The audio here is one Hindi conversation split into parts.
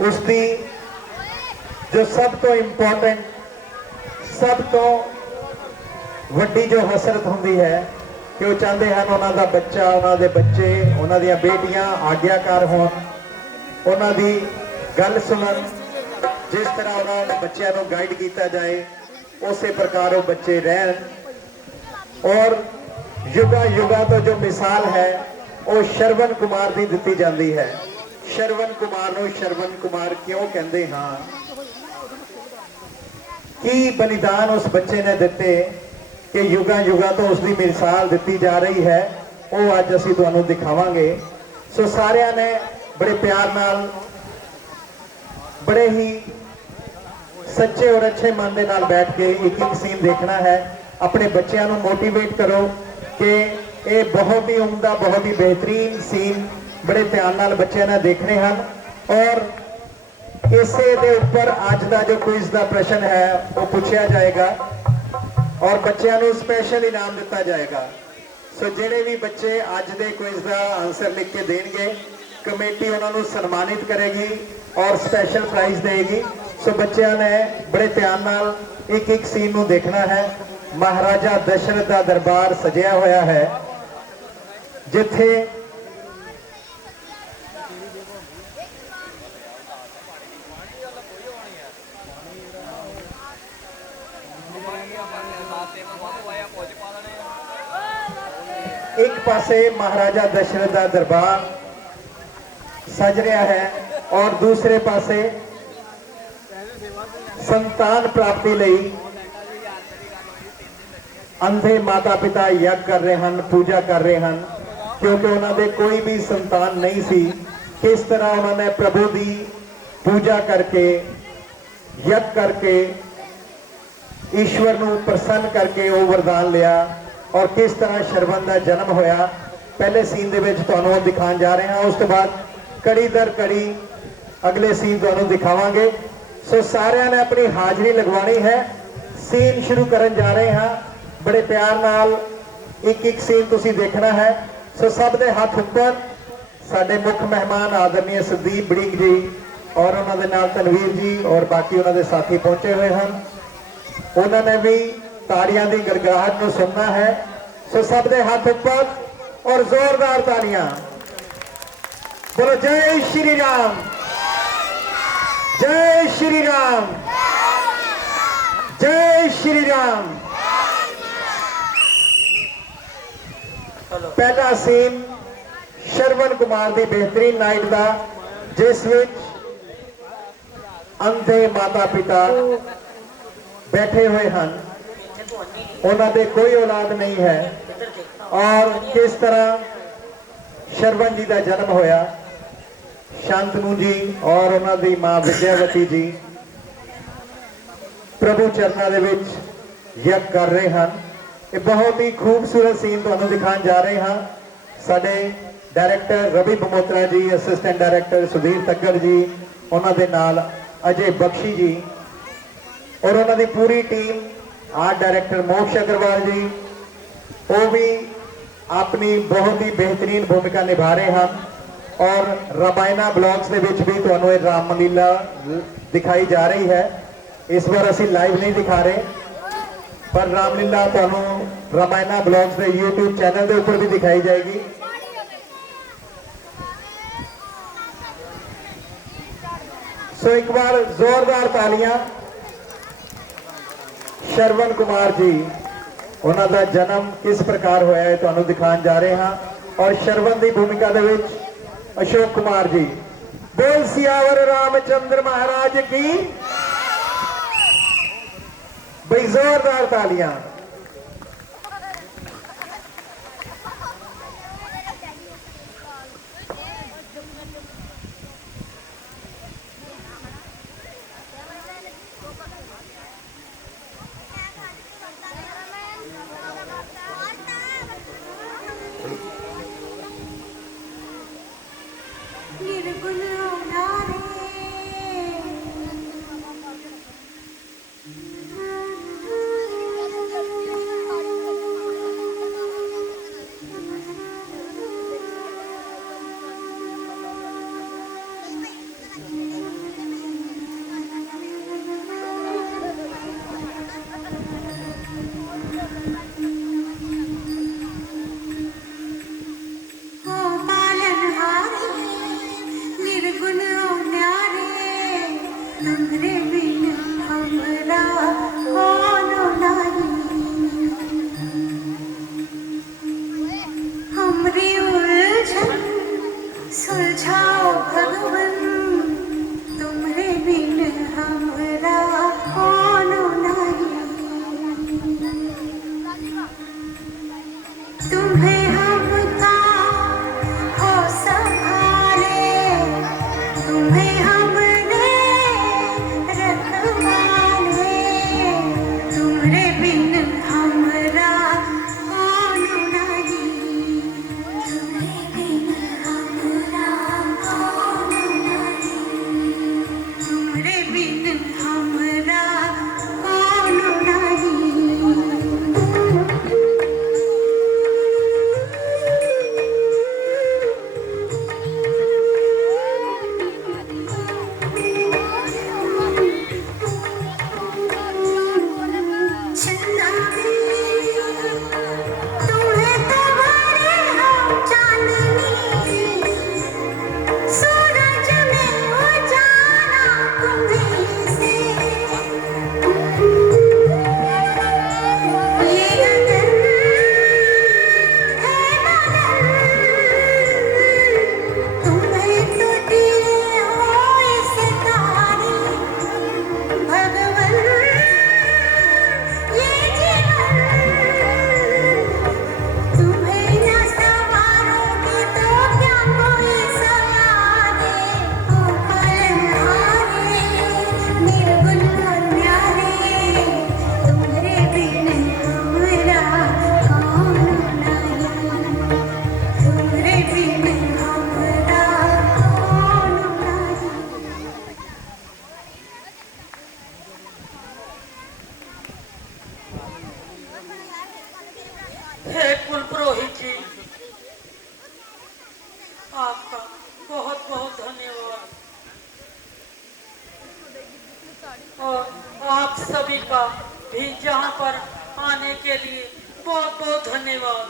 उसकी जो सब तो इंपॉर्टेंट, सब तो वड्डी जो हसरत होंदी है कि वो चाहते हैं उन्हों का बच्चा, उन्होंने बच्चे, उन्होंने बेटियां आग्याकार होन, उन्होंने गल सुनन, जिस तरह उन्होंने बच्चों को गाइड किया जाए उस प्रकार वो बच्चे रहन। और युगा युगा तो जो मिसाल है वो शरवण कुमार की दी जाती है। शरवण कुमार को शरवण कुमार क्यों कहते हाँ, की बलिदान उस बच्चे ने दिते कि युगा युगा तो उसकी मिसाल दी जा रही है, वो अज असी तुहानू दिखावांगे। सो सारिया ने बड़े प्यार नाल, बड़े ही सच्चे और अच्छे मन के नाल बैठ के एक एक सीन देखना है। अपने बच्चों को मोटिवेट करो कि ये बहुत ही उम्दा, बहुत ही बेहतरीन सीन बड़े ध्यान नाल बच्चों ने देखने हैं। और इसे दे ऊपर अज का जो क्विज का प्रश्न है वो पूछा जाएगा और बच्चों को स्पैशल इनाम दिता जाएगा। सो जिहड़े भी बच्चे अज के क्विज का आंसर लिख के देंगे, कमेटी उन्होंने सन्मानित करेगी और स्पैशल प्राइज देगी। सो बच्चों ने बड़े ध्यान नाल एक एक सीन को देखना है। महाराजा दशरथ का दरबार सजिया होया है, जिथे एक पासे महाराजा दशरथ का दरबार सज रहा है और दूसरे पासे संतान प्राप्ति लई अंधे माता पिता यज्ञ कर रहे हैं, पूजा कर रहे हैं, क्योंकि उन्होंने कोई भी संतान नहीं सी। किस तरह उन्होंने प्रभु की पूजा करके, यज्ञ करके, ईश्वर को प्रसन्न करके वो वरदान लिया और किस तरह शरवण का जन्म होया, पहले सीन दे विच तुहानू दिखाने जा रहे हैं। उस तो बाद कड़ी दर कड़ी अगले सीन तुहानू दिखावांगे। सो सारिਆਂ ने अपनी हाजरी लगवानी है। सीन शुरू करन जा रहे हैं, बड़े प्यार नाल एक एक सीन तुसी देखना है। सो सब दे हाथ ऊपर। साडे मुख्य मेहमान आदरणीय संदीप बड़िंग जी और उन्होंने नाल तनवीर जी और बाकी उन्होंने साथी पहुंचे हुए हैं। उन्होंने भी ताड़ियां की गड़गड़ाहट को सुनना है। सो सब दे हाथ ऊपर और जोरदार ताड़ियां। बोलो जय श्री राम, जय श्री राम, जय श्री राम। पहला सीन शरवण कुमार की बेहतरीन नाइट का, जिस विच अंधे माता पिता बैठे हुए हैं, उन्होंने कोई औलाद नहीं है और किस तरह शरवण जी का जन्म होया। शांतनु जी और उन्होंने मां विद्यावती जी प्रभु चरणों के विच यज्ञ कर रहे हैं। ये बहुत ही खूबसूरत सीन तुहानू दिखाने जा रहे हैं। साडे डायरैक्टर रवि बमोत्रा जी, असिस्टेंट डायरैक्टर सुधीर तग्गर जी, उन्होंने नाल अजय बख्शी जी और उन्होंने पूरी टीम, आर्ट डायरैक्टर मोक्ष अग्रवाल जी, वो भी अपनी बहुत ही बेहतरीन भूमिका निभा रहे हैं। और रामायणा ब्लॉग्स के विच भी तुहानू रामलीला दिखाई जा रही है। इस बार असी लाइव नहीं दिखा रहे, पर रामलीला तुहानू रामायणा ब्लॉग्स के यूट्यूब चैनल के ऊपर भी दिखाई जाएगी। सो एक बार जोरदार तालियां। शरवण कुमार जी, उन्होंने जन्म किस प्रकार होया है तुहानू दिखाने जा रहे हैं। और शरवण की भूमिका दे विच अशोक कुमार जी। बोल सियावर रामचंद्र महाराज की। बड़ी जोरदार तालियां। तुमरे बिन हमरा कोनो नाही, हमरी उलझन सुलझाओ भगवन, तुमरे बिन हमरा कोनो नाही। तुम्हें हमका हो संभाले, तुम्हें हमने रखवाले, तुमरे बिन हमरा कोनो नहीं, तुम्हें बिन हमरा कोनो नहीं, तुमरे बिन हमरा कोनो नहीं। हे कुल पुरोहित जी, आपका बहुत बहुत धन्यवाद और आप सभी का भी यहाँ पर आने के लिए बहुत बहुत धन्यवाद।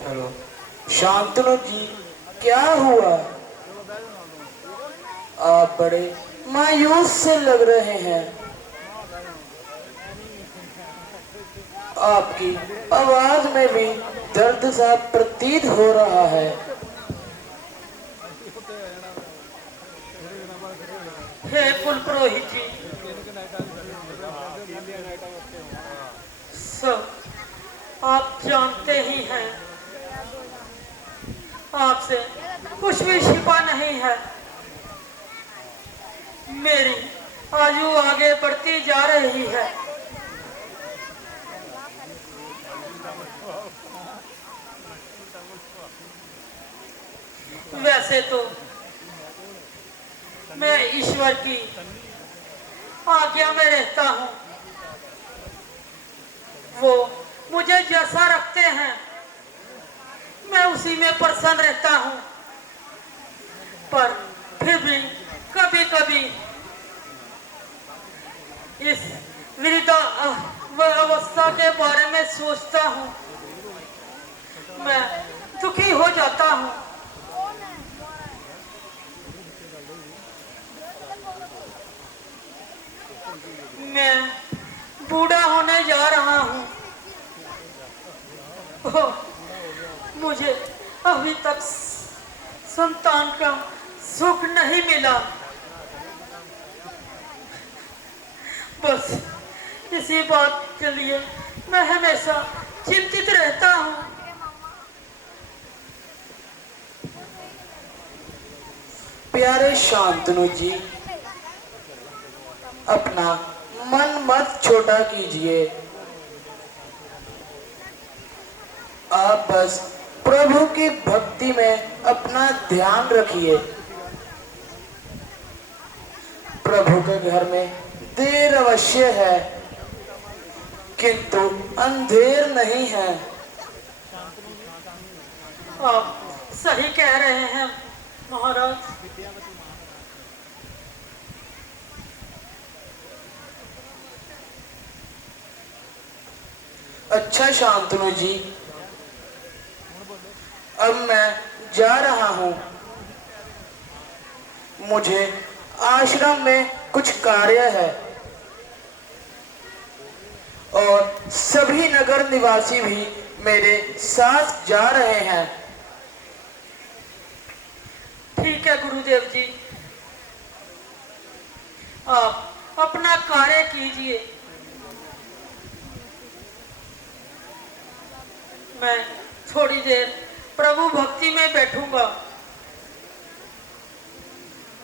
हेलो शांतनु जी, क्या हुआ? आप बड़े मायूस से लग रहे हैं। आपकी आवाज में भी दर्द सा प्रतीत हो रहा है। हे कुल पुरोहित जी, सब आप जानते ही हैं, आपसे कुछ भी छिपा नहीं है। मेरी आयु आगे बढ़ती जा रही है। वैसे तो मैं ईश्वर की आज्ञा में रहता हूँ, वो मुझे जैसा रखते हैं मैं उसी में प्रसन्न रहता हूँ, पर फिर भी कभी कभी इस वृद्धावस्था के बारे में सोचता हूँ, मैं दुखी हो जाता हूँ। मैं बूढ़ा होने जा रहा हूँ। मुझे अभी तक संतान का सुख नहीं मिला। बस इसी बात के लिए मैं हमेशा चिंतित रहता हूँ। प्यारे शांतनु जी, अपना मन मत छोटा कीजिए। आप बस प्रभु की भक्ति में अपना ध्यान रखिए। प्रभु के घर में देर अवश्य है, किंतु अंधेर नहीं है। आप सही कह रहे हैं महाराज। अच्छा शांतनु जी, अब मैं जा रहा हूँ। मुझे आश्रम में कुछ कार्य है और सभी नगर निवासी भी मेरे साथ जा रहे हैं। ठीक है गुरुदेव जी, आप अपना कार्य कीजिए। मैं थोड़ी देर प्रभु भक्ति में बैठूंगा।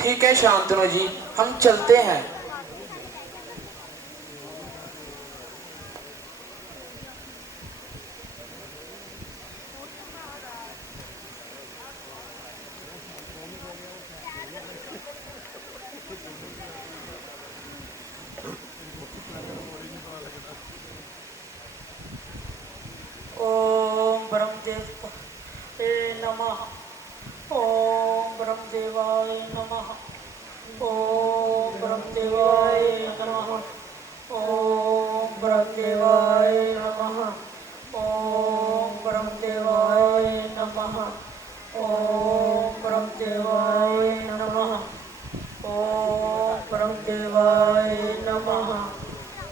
ठीक है शांतनु जी, हम चलते हैं। ओम ब्रह्मदेवाय नमः। ओम ब्रह्मदेवाय नमः। ओम ब्रह्मदेवाय नमः। ओम ब्रह्मदेवाय नमः। ओम ब्रह्मदेवाय नमः। ओम ब्रह्मदेवाय नमः। ओम ब्रह्मदेवाय नमः।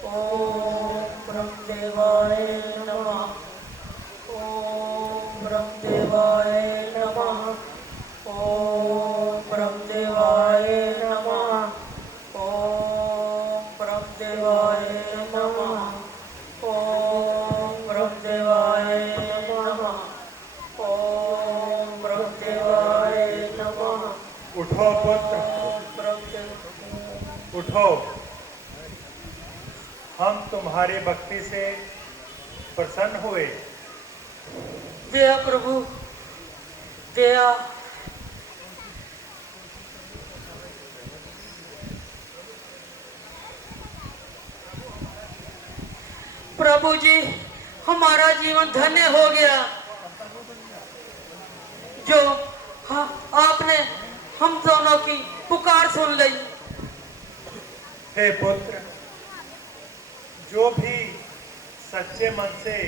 ओम ब्रह्मदेवाय नमः। ओम ब्रह्मदेवाय नमः। ओम ब्रह्मदेवाय नमः। ओम ब्रह्मदेवाय नमः। ओम ब्रह्मदेवाय नमः। ओम ब्रह्मदेवाय नमः। उठो पुत्र, उठो। हम तुम्हारी भक्ति से प्रसन्न हुए। दया प्रभु, दया। प्रभु जी, हमारा जीवन धन्य हो गया जो आपने हम दोनों की पुकार सुन ली। हे पुत्र, जो भी सच्चे मन से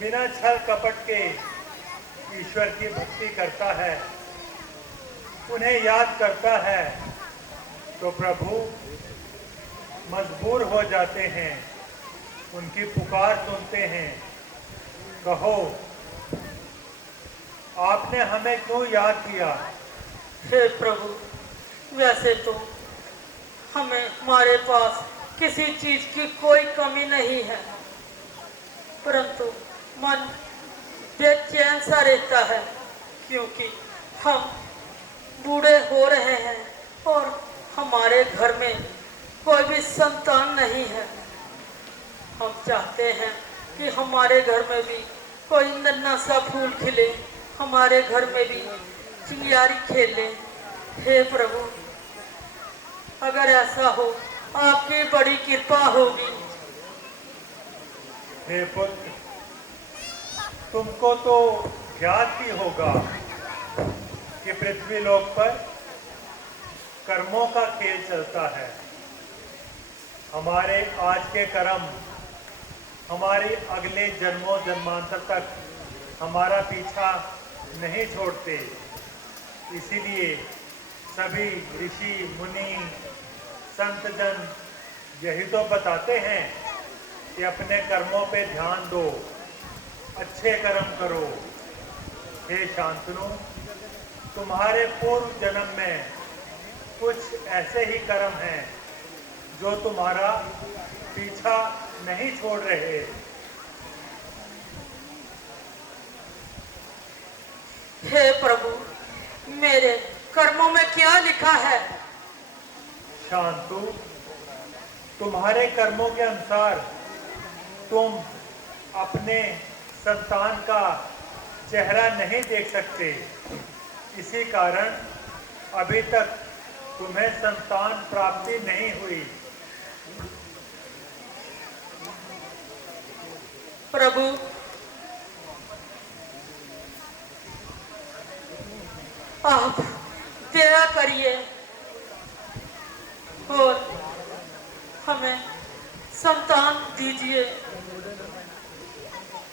बिना छल कपट के ईश्वर की भक्ति करता है, उन्हें याद करता है, तो प्रभु मजबूर हो जाते हैं, उनकी पुकार सुनते हैं। कहो, आपने हमें क्यों याद किया? हे प्रभु, वैसे तो हमारे पास किसी चीज की कोई कमी नहीं है, परंतु मन बेचैन सा रहता है क्योंकि हम बूढ़े हो रहे हैं और हमारे घर में कोई भी संतान नहीं है। हम चाहते हैं कि हमारे घर में भी कोई नन्हा सा फूल खिले, हमारे घर में भी चिंगारी खेले। हे प्रभु, अगर ऐसा हो, आपकी बड़ी कृपा होगी। हे पुत्र, तुमको तो ज्ञात ही होगा कि पृथ्वी लोक पर कर्मों का खेल चलता है। हमारे आज के कर्म हमारे अगले जन्मों जन्मांतर तक हमारा पीछा नहीं छोड़ते। इसीलिए सभी ऋषि मुनि संतजन यही तो बताते हैं कि अपने कर्मों पे ध्यान दो, अच्छे कर्म करो। हे शांतनु, तुम्हारे पूर्व जन्म में कुछ ऐसे ही कर्म हैं जो तुम्हारा पीछा नहीं छोड़ रहे। हे प्रभु, मेरे कर्मों में क्या लिखा है? शांतु, तुम्हारे कर्मों के अनुसार तुम अपने संतान का चेहरा नहीं देख सकते। इसी कारण अभी तक तुम्हें संतान प्राप्ति नहीं हुई। प्रभु, आप दया करिए और हमें संतान दीजिए।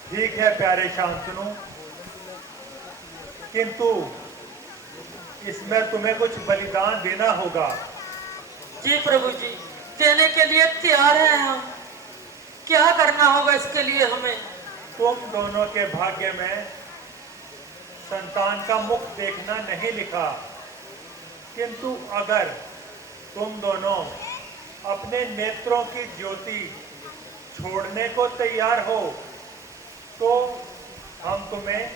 ठीक है प्यारे शांतनु, किंतु इसमें तुम्हें कुछ बलिदान देना होगा। जी प्रभु जी, देने के लिए तैयार हैं हम। क्या करना होगा इसके लिए हमें? तुम दोनों के भाग्य में संतान का मुख देखना नहीं लिखा, किंतु अगर तुम दोनों अपने नेत्रों की ज्योति छोड़ने को तैयार हो तो हम तुम्हें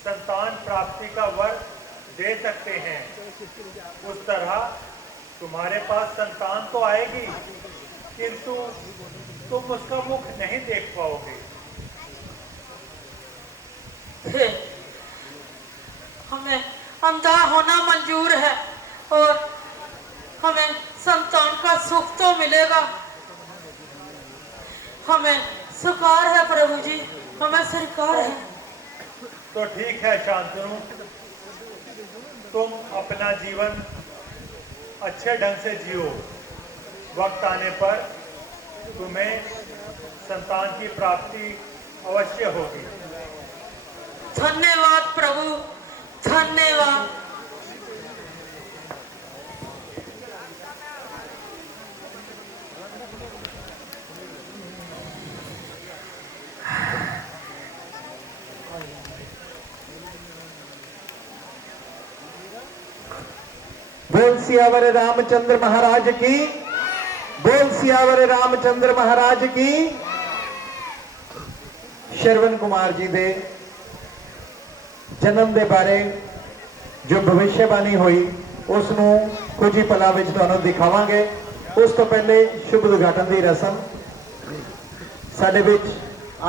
संतान प्राप्ति का वर दे सकते हैं। उस तरह तुम्हारे पास संतान तो आएगी, किंतु तुम उसका मुख नहीं देख पाओगे। हमें अंधा होना मंजूर है और हमें संतान का सुख तो मिलेगा। हमें स्वीकार है प्रभु जी, हमें स्वीकार है। तो ठीक है शांतनु, तुम अपना जीवन अच्छे ढंग से जियो। वक्त आने पर तुम्हें संतान की प्राप्ति अवश्य होगी। धन्यवाद प्रभु, धन्यवाद। बोल सियावर रामचंद्र महाराज की, बोल सियावर रामचंद्र महाराज की। श्रवण कुमार जी दे जन्म ਦੇ ਬਾਰੇ ਜੋ ਭਵਿੱਖਬਾਣੀ ਹੋਈ ਉਸ ਨੂੰ ਕੁਝ ਹੀ ਪਲਾਂ ਵਿੱਚ ਤੁਹਾਨੂੰ ਦਿਖਾਵਾਂਗੇ। ਉਸ ਤੋਂ ਪਹਿਲੇ ਸ਼ੁਭ ਉਦਘਾਟਨ ਦੀ ਰਸਮ ਸਾਡੇ ਵਿੱਚ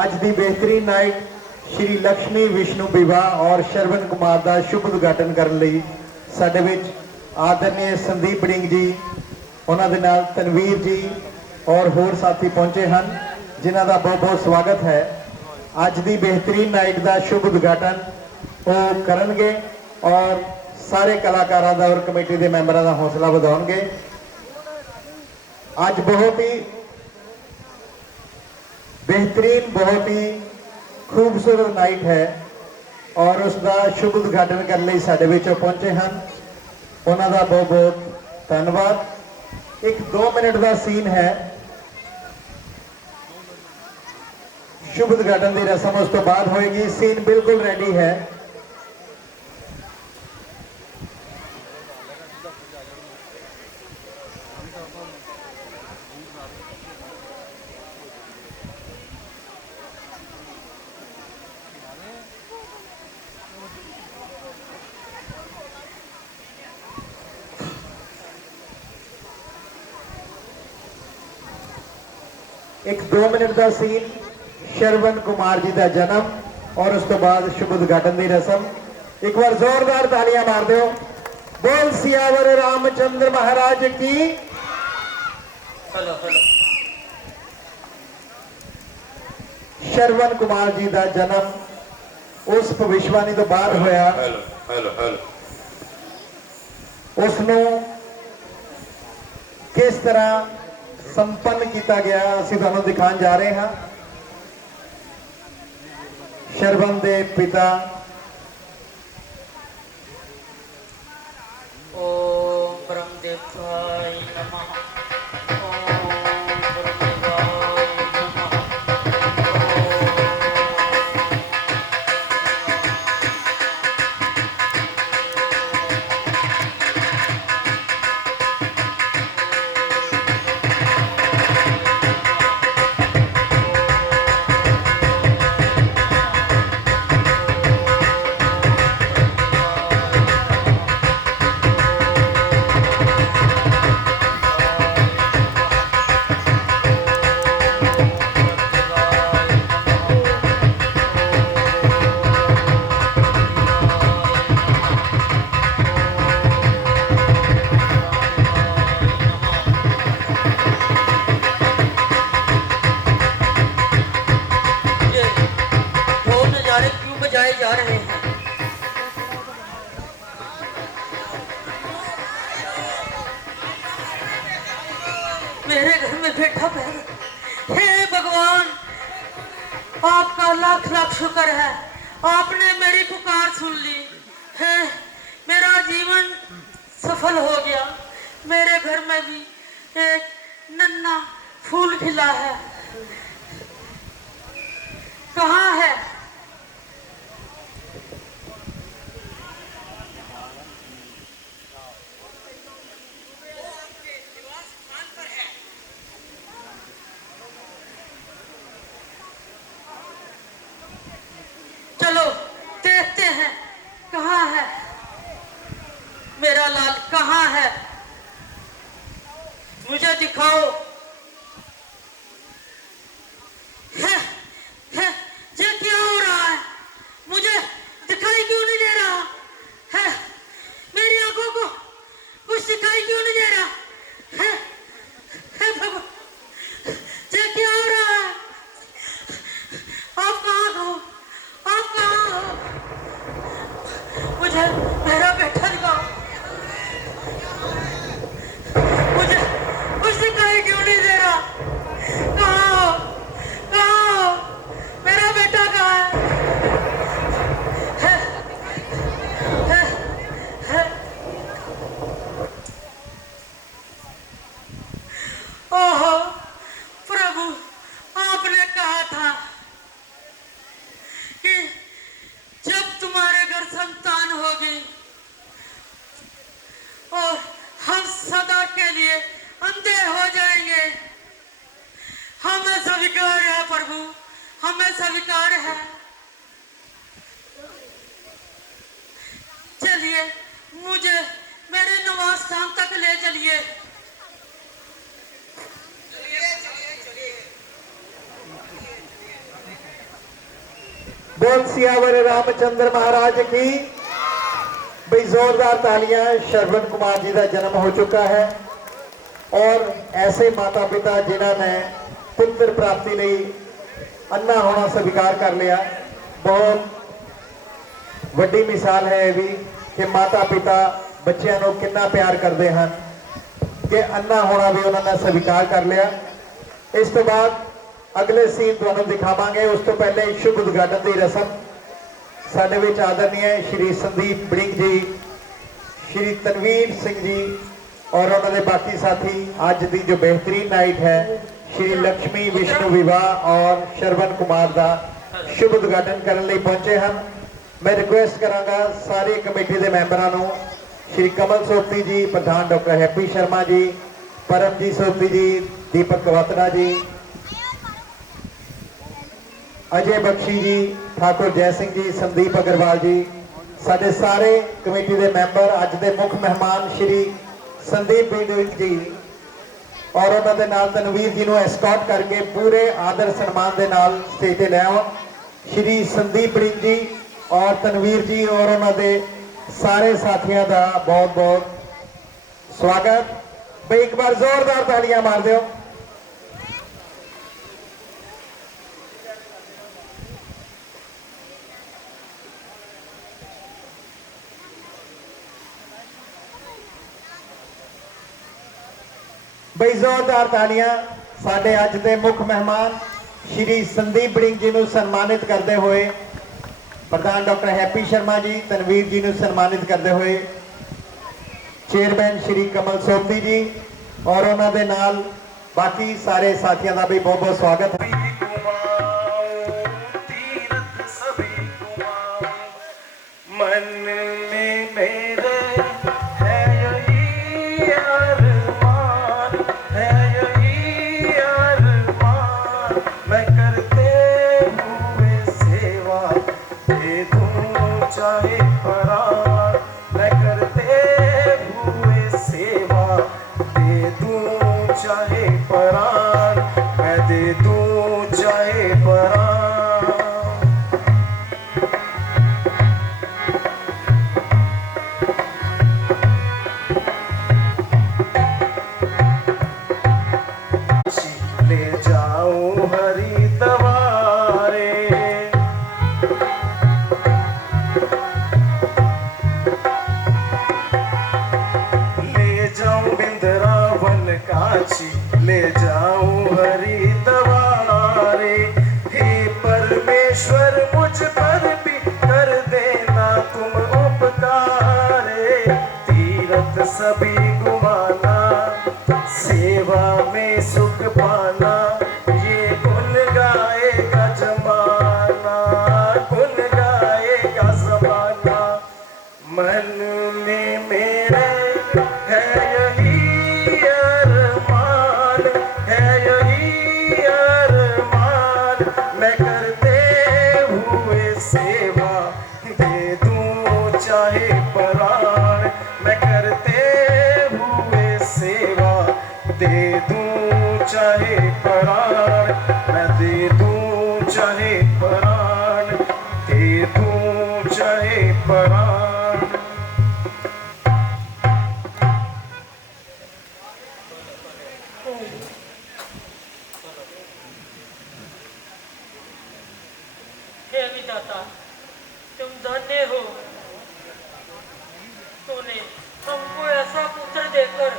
ਅੱਜ ਦੀ ਬਿਹਤਰੀਨ ਨਾਈਟ ਸ਼੍ਰੀ ਲక్ష్ਮੀ ਵਿਸ਼ਨੂੰ ਵਿਵਾਹ ਔਰ ਸ਼ਰਵਣ ਕੁਮਾਰ ਦਾ ਸ਼ੁਭ ਉਦਘਾਟਨ ਕਰਨ ਲਈ ਸਾਡੇ ਵਿੱਚ ਆਦਰਨੀय ਸੰਦੀਪ ਬੜਿੰਗ ਜੀ, ਉਹਨਾਂ ਦੇ ਨਾਲ ਤਨਵੀਰ ਜੀ ਔਰ ਹੋਰ ਸਾਥੀ ਪਹੁੰਚੇ ਹਨ, ਜਿਨ੍ਹਾਂ ਦਾ ਬਹੁਤ ਬਹੁਤ ਸਵਾਗਤ ਹੈ। ਅੱਜ ਦੀ ਬਿਹਤਰੀਨ ਨਾਈਟ ਦਾ ਸ਼ੁਭ ਉਦਘਾਟਨ ਉਹ ਕਰਨਗੇ ਔਰ ਸਾਰੇ ਕਲਾਕਾਰਾਂ ਦਾ ਔਰ ਕਮੇਟੀ ਦੇ ਮੈਂਬਰਾਂ ਦਾ ਹੌਸਲਾ ਵਧਾਉਣਗੇ। ਅੱਜ ਬਹੁਤ ਹੀ बेहतरीन, बहुत ही खूबसूरत नाइट है और उसका शुभ उद्घाटन करने लिए साडे विचों पहुंचे हैं। उन्होंने बहुत बहुत धन्यवाद। एक 2 मिनट का सीन है, शुभ उद्घाटन की रस्म उस तो बाद होएगी। सीन बिल्कुल रेडी है। एक 2 मिनट का सीन, श्रवण कुमार जी का जन्म और उस तो बाद शुभ उद्घाटन की रस्म। एक बार जोरदार तालियां मार दो। बोल सियावर रामचंद्र महाराज की। Hello hello. श्रवण कुमार जी का जन्म उस भविष्यवाणी तो बाद होया। Hello hello hello. उसनों किस तरह संपन्न किया गया असीं तुहानूं दिखाने जा रहे हैं। श्रवण दे पिता ओम ब्रह्मदेवाय नमः। ओम ब्रह्मदेवाय नमः। बजाए जा रहे हैं। मेरे घर में बेटा पैदा, हे भगवान आपका लाख लाख शुक्र है, आपने मेरी पुकार सुन ली है। मेरा जीवन सफल हो गया। मेरे घर में भी एक नन्हा फूल खिला है। कहाँ है? चलो देखते हैं कहाँ है मेरा लाल, कहाँ है? मुझे दिखाओ। है, ये क्या हो रहा है? मुझे दिखाई क्यों नहीं दे रहा है? मेरी आंखों को कुछ दिखाई क्यों नहीं दे रहा है? भगवान, ये क्या हो रहा है? आप कहाँ हो? आप कहाँ हो? मुझे मेरा बेटा दिखाओ। मुझे कुछ दिखाई क्यों नहीं दे रहा? कहाँ हो? कहाँ हो? मेरा बेटा कहाँ है? है? ओहो प्रभु, आपने कहा था कि जब तुम्हारे घर संतान होगी और हम सदा के लिए अंधे हो जाएंगे। हमें स्वीकार है प्रभु, हमें स्वीकार है। चलिए मुझे मेरे निवास स्थान तक ले चलिए। बोल सियावर रामचंद्र महाराज की। भाई जोरदार तालियां। श्रवण कुमार जी का जन्म हो चुका है और ऐसे माता पिता जिन्होंने पुत्र प्राप्ति ਲਈ अन्ना होना स्वीकार कर लिया, बहुत ਵੱਡੀ मिसाल है भी कि माता पिता बच्चों को कितना प्यार करते हैं कि अन्ना होना भी उन्होंने स्वीकार कर लिया। इस तो बाद अगले सीन तुहानू दिखावांगे। उस तो पहले शुभ उद्घाटन की रस्म साडे विच आदरणीय श्री संदीप बड़िंग जी, श्री तनवीर सिंह जी और उन्होंने बाकी साथी आज की जो बेहतरीन नाइट है श्री लक्ष्मी विष्णु विवाह और श्रवण कुमार का शुभ उद्घाटन करने लिए पहुंचे हैं। मैं रिक्वेस्ट करांगा सारी कमेटी के मैंबरों को, श्री कमल सोती जी, प्रधान डॉक्टर हैप्पी शर्मा जी, परमजीत सोती जी, दीपक कवात्रा जी, अजय बख्शी जी, ठाकुर जय सिंह जी, संदीप अग्रवाल जी, साडे सारे कमेटी के मैंबर, अज के मुख्य मेहमान श्री संदीप बिंद जी और उन्होंने नाल तनवीर जी को एस्कॉर्ट करके पूरे आदर सम्मान के नाल स्टेज पर ले आओ। श्री संदीप बिंद जी और तनवीर जी और उन्होंने सारे साथियों का बहुत बहुत स्वागत। भाई एक बार जोरदार तालियां मार दो। भाई जोरदार तालियां साडे अज के मुख्य मेहमान श्री संदीप बड़िंग जी को सन्मानित करते हुए, प्रधान डॉक्टर हैप्पी शर्मा जी, तनवीर जी को सन्मानित करते हुए चेयरमैन श्री कमल सोती जी और उन्होंने नाल बाकी सारे साथियों का भी बहुत बहुत स्वागत है। मन में मेरे है यही अरमान, है यही अरमान, मैं करते हुए सेवा दे दूं चाहे परान, मैं करते हुए सेवा दे दूं चाहे परान, मैं दे दूं चाहे प्राण, दे दूं चाहे प्राण। हे विधाता, तुम धन्य हो, तूने हमको ऐसा पुत्र देकर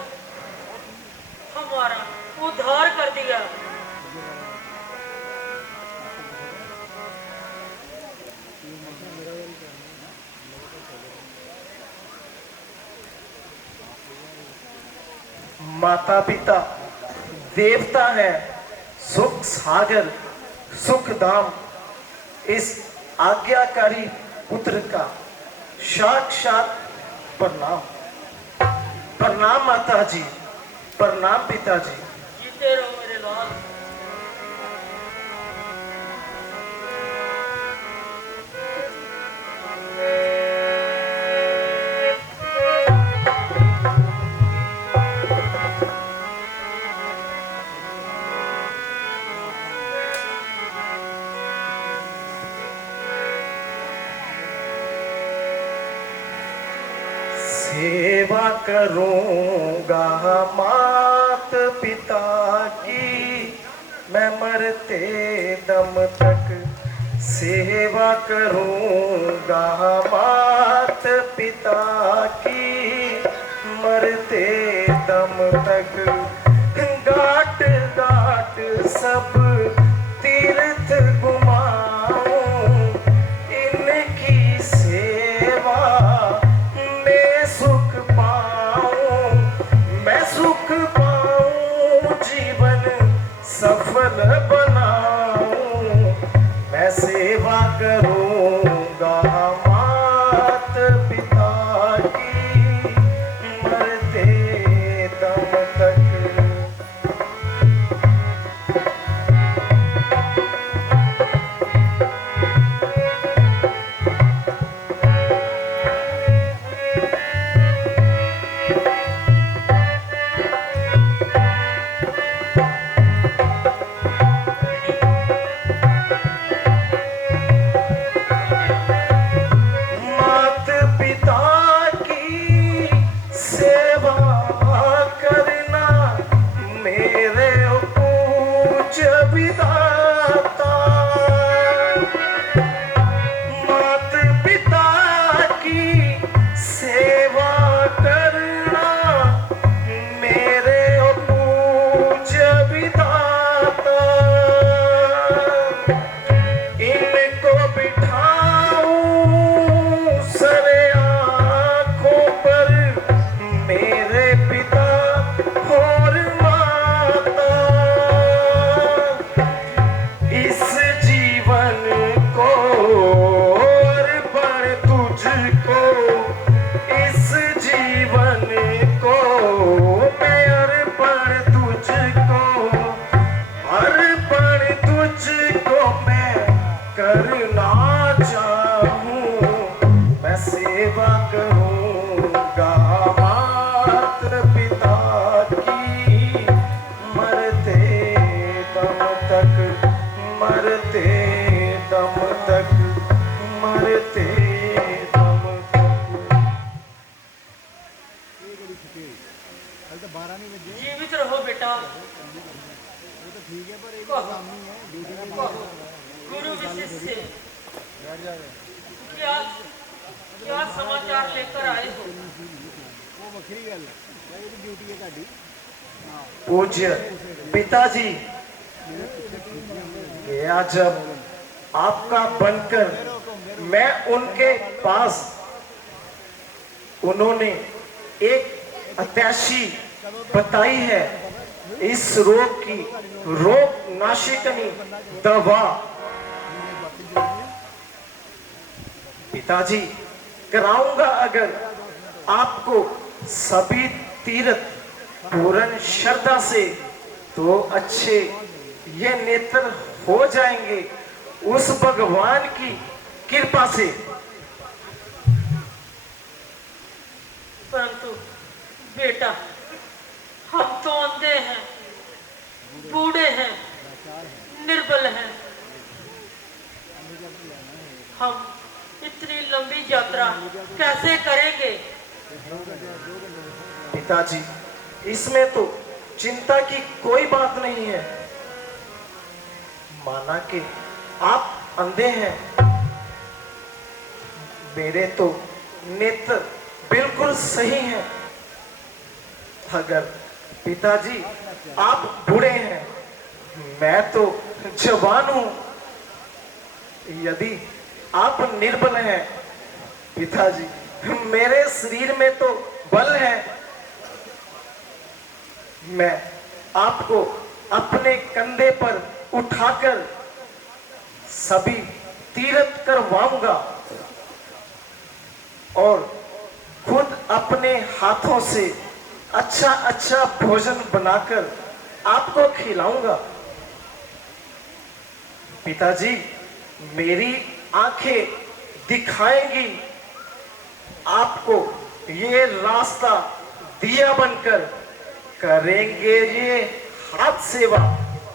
हमारा उद्धार कर दिया। माता पिता देवता है, सुख सागर सुख धाम, इस आज्ञाकारी पुत्र का साक्षात प्रणाम। प्रणाम माता जी, प्रणाम पिताजी। जीते रहो मेरे लाल। सेवा करूंगा मात पिता की, मैं मरते दम तक। सेवा करूंगा मात पिता की, मरते दम तक। घाट घाट सब तीर्थ घुमाऊं, इनकी सेवा में सुख पाऊं, मैं सुख पाऊं, जीवन सफल बनाऊं। मैं सेवा करूंगा मात पिता की, मरते दम तक। मात पिता की सेवा करना मेरे पूज्य विधाता। मात पिता की सेवा करना मेरे पूज्य विधाता। इनको बिठाऊं सरे आँखों पर, मेरे पिता और माता। इस जीवन को अर्पण तुझको, इस जीवन को मैं अर्पण तुझको, अर्पण तुझको मैं करना चाहूं। मैं सेवा करूंगा मात पिता की, मरते दम तक, मरते दम तक, मरते दम तक। जीवित रहो बेटा। गुरु विशिष्य क्या क्या समाचार लेकर आए हो? पूज्य पिताजी, गया जब आपका बनकर मैं उनके पास, उन्होंने एक अत्याशी बताई है, इस रोग की रोग नाशिकनी दवा। पिताजी, कराऊंगा अगर आपको सभी तीर्थ पूर्ण श्रद्धा से, तो अच्छे ये नेत्र हो जाएंगे उस भगवान की कृपा से। परंतु बेटा, हम तो अंधे हैं, बूढ़े हैं, निर्बल हैं, कैसे करेंगे? पिताजी, इसमें तो चिंता की कोई बात नहीं है। माना कि आप अंधे हैं, मेरे तो नेत्र बिल्कुल सही हैं। अगर पिताजी आप बूढ़े हैं, मैं तो जवान हूं। यदि आप निर्बल हैं पिताजी, मेरे शरीर में तो बल है। मैं आपको अपने कंधे पर उठाकर सभी तीर्थ करवाऊंगा और खुद अपने हाथों से अच्छा अच्छा भोजन बनाकर आपको खिलाऊंगा। पिताजी, मेरी आंखें दिखाएंगी आपको ये रास्ता दिया बनकर, करेंगे ये हाथ सेवा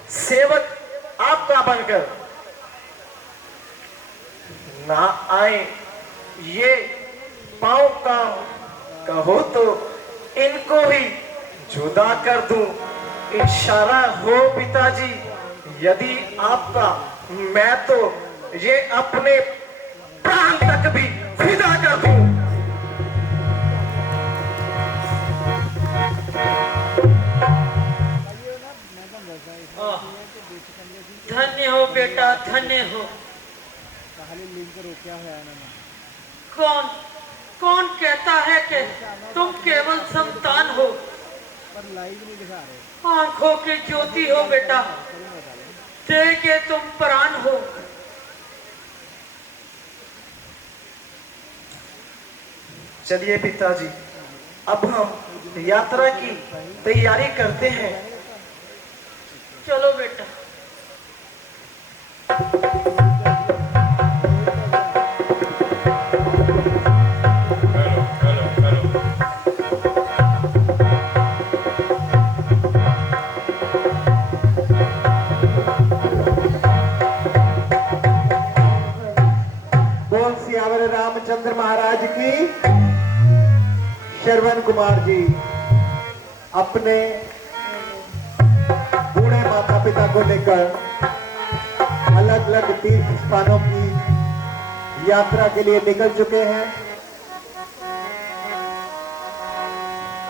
सेवक आपका बनकर। ना आए ये पांव काम, कहो तो इनको ही जुदा कर दूं। इशारा हो पिताजी, यदि आपका, मैं तो ये अपने प्राण तक भी फिदा कर दूं। धन्य हो बेटा, धन्य हो। कौन कौन कहता है कि तुम केवल संतान हो? आंखों की ज्योति हो बेटा, देह के तुम प्राण हो। चलिए पिताजी, अब हम यात्रा की तैयारी करते हैं। चलो बेटा। बोल सियावर रामचंद्र महाराज की। श्रवण कुमार जी अपने बूढ़े माता पिता को लेकर अलग अलग तीर्थ स्थानों की यात्रा के लिए निकल चुके हैं।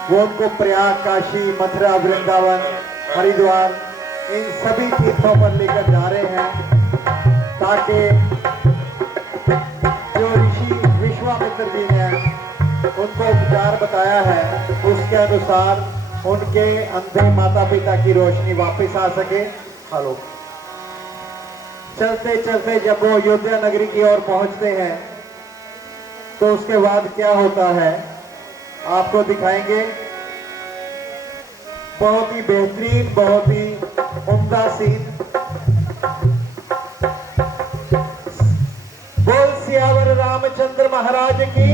वो उनको प्रयाग, काशी, मथुरा, वृंदावन, हरिद्वार, इन सभी तीर्थों पर लेकर जा रहे हैं ताकि जो ऋषि विश्वामित्र जी ने उनको उपचार बताया है उसके अनुसार उनके अंधे माता पिता की रोशनी वापस आ सके। हेलो। चलते चलते जब वो अयोध्या नगरी की ओर पहुंचते हैं तो उसके बाद क्या होता है आपको दिखाएंगे। बहुत ही बेहतरीन, बहुत ही उम्दा सीन। बोल सियावर रामचंद्र महाराज की।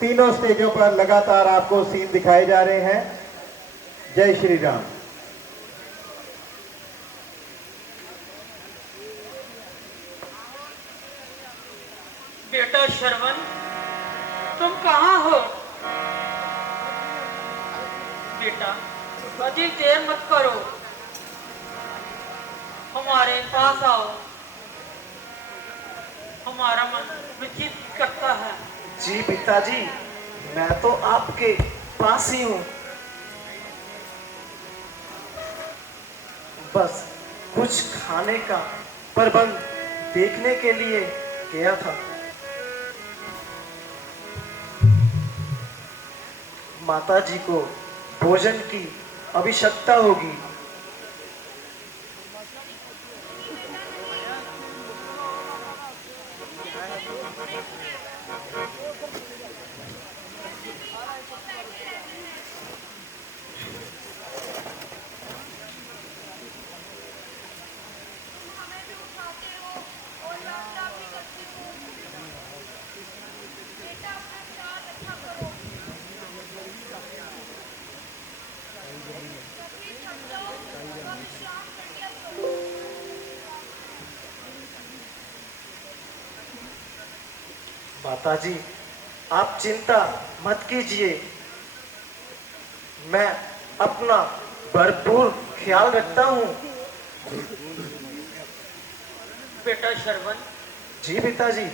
तीनों स्टेजों पर लगातार आपको सीन दिखाए जा रहे हैं। जय श्री राम। बेटा श्रवण, तुम कहाँ हो? बेटा अधिक देर मत करो, हमारे पास आओ, हमारा मन विचित करता है। जी पिताजी, मैं तो आपके पास ही हूं। बस कुछ खाने का प्रबंध देखने के लिए गया था। माता जी को भोजन की आवश्यकता होगी। माताजी, आप चिंता मत कीजिए, मैं अपना भरपूर ख्याल रखता हूँ। बेटा श्रवण, जी पिताजी।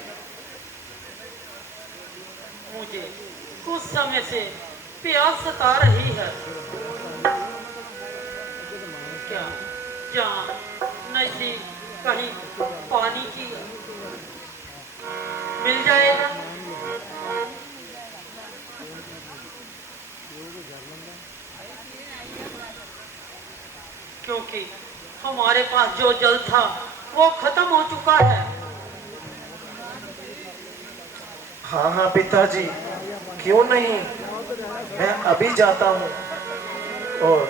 मुझे कुछ समय से प्यास सता रही है। क्या जहाँ नजदीक कहीं पानी की मिल जाएगा? क्योंकि हमारे पास जो जल था वो खत्म हो चुका है। हाँ हाँ पिताजी, क्यों नहीं, मैं अभी जाता हूँ और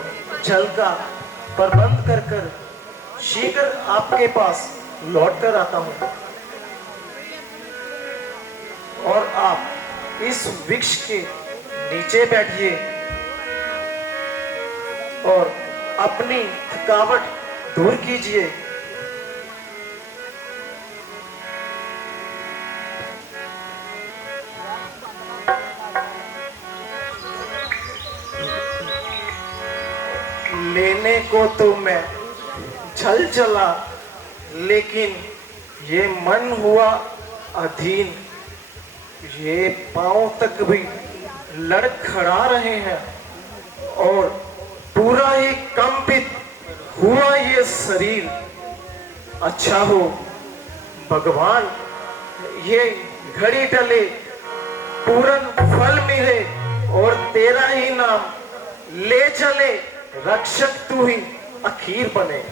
जल का प्रबंध कर कर शीघ्र आपके पास लौट कर आता हूँ। और आप इस वृक्ष के नीचे बैठिए और अपनी थकावट दूर कीजिए। लेने को तो मैं चल चला, लेकिन ये मन हुआ अधीन। ये पांव तक भी लड़खड़ा रहे हैं और पूरा ही कंपित हुआ ये शरीर। अच्छा हो भगवान, ये घड़ी टले, पूरन फल मिले और तेरा ही नाम ले चले, रक्षक तू ही अखीर बने।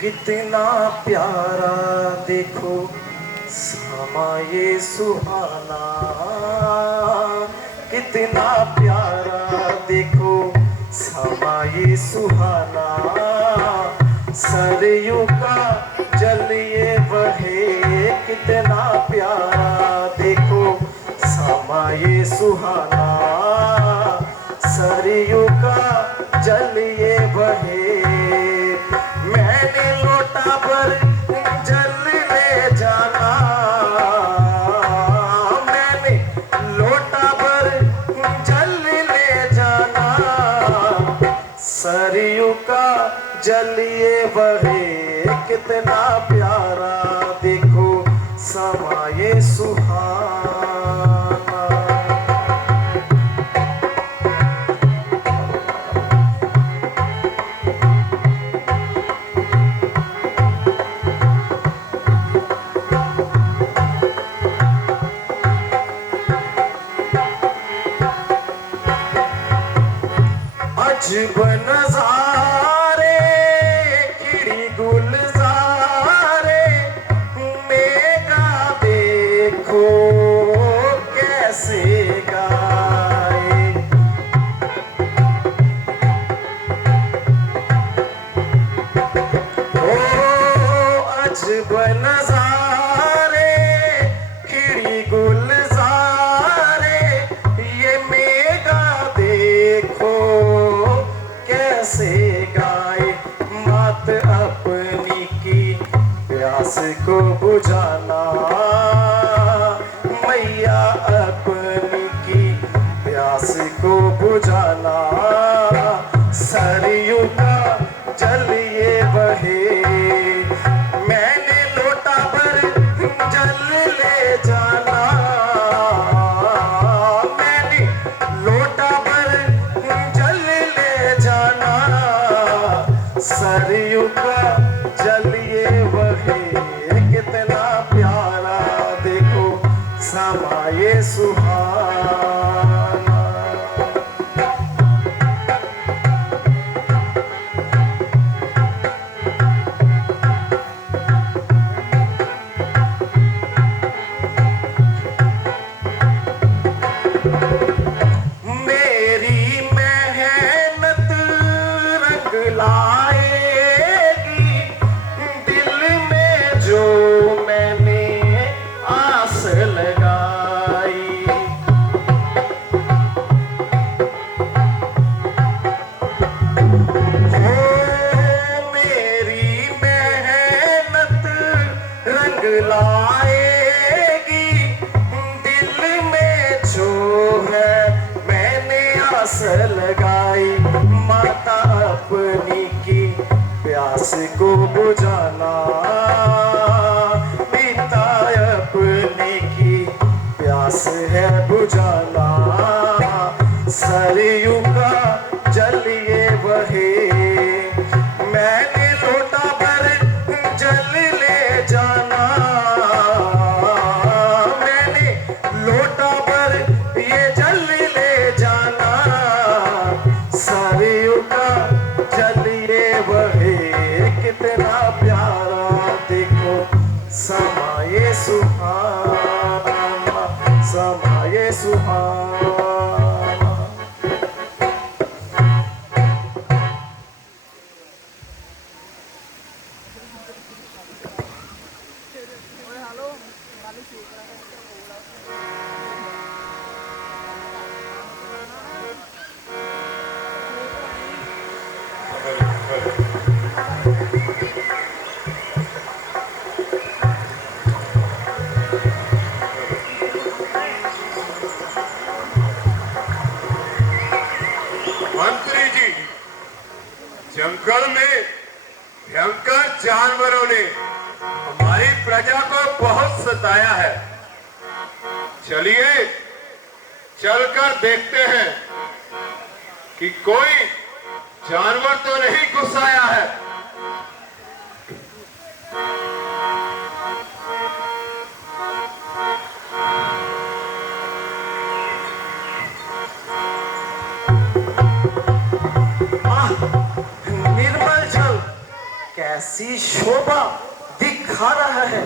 कितना प्यारा देखो समा ये सुहाना, कितना प्यारा देखो समा ये सुहाना। सरयू का जल ये बहे, कितना प्यारा देखो समा ये सुहाना। सरयू का जल ये बहे, मैंने लोटा पर जल ले जाना, मैंने लोटा पर जल ले जाना। सरयू का जल ये बहे, कितना प्यारा देखो समा ये सुहाना। अजब नजारे खिड़ी गुलजारे, मेघा देखो कैसे गाए। ओ अजब नजारे खिड़ी गुलजारे, ये मेघा देखो कैसे गाए। मात अपनी की प्यास को बुझाना, मैया अपनी की प्यास को बुझाना। सरयू का जल ये बहे, मैंने लोटा पर जल ले जाना, सरयू का जल ये बहे कितना प्यारा, देखो समा ये सुहाना। मेरी मेहनत रंग लाएगी, दिल में जो मैंने आस लगाई। ओ मेरी मेहनत रंग लाएगी, दिल में जो है मैंने आस लगाई। माता अपनी की प्यास को बुझाना, पिता अपने की प्यास है बुझाना। सरयू का जल ये बहे, मैंने लोटा भर जल ले जाना। मैंने लोटा भर ये जल ले जाना। सरयू का जल ये बहे कितना प्यारा, देखो समा ये सुहाना, समा ये सुहाना। मंत्री जी, जंगल में भयंकर जानवरों ने हमारी प्रजा को बहुत सताया है। चलिए चलकर देखते हैं कि कोई जानवर तो नहीं घुस आया है। निर्मल जल कैसी शोभा दिखा रहा है,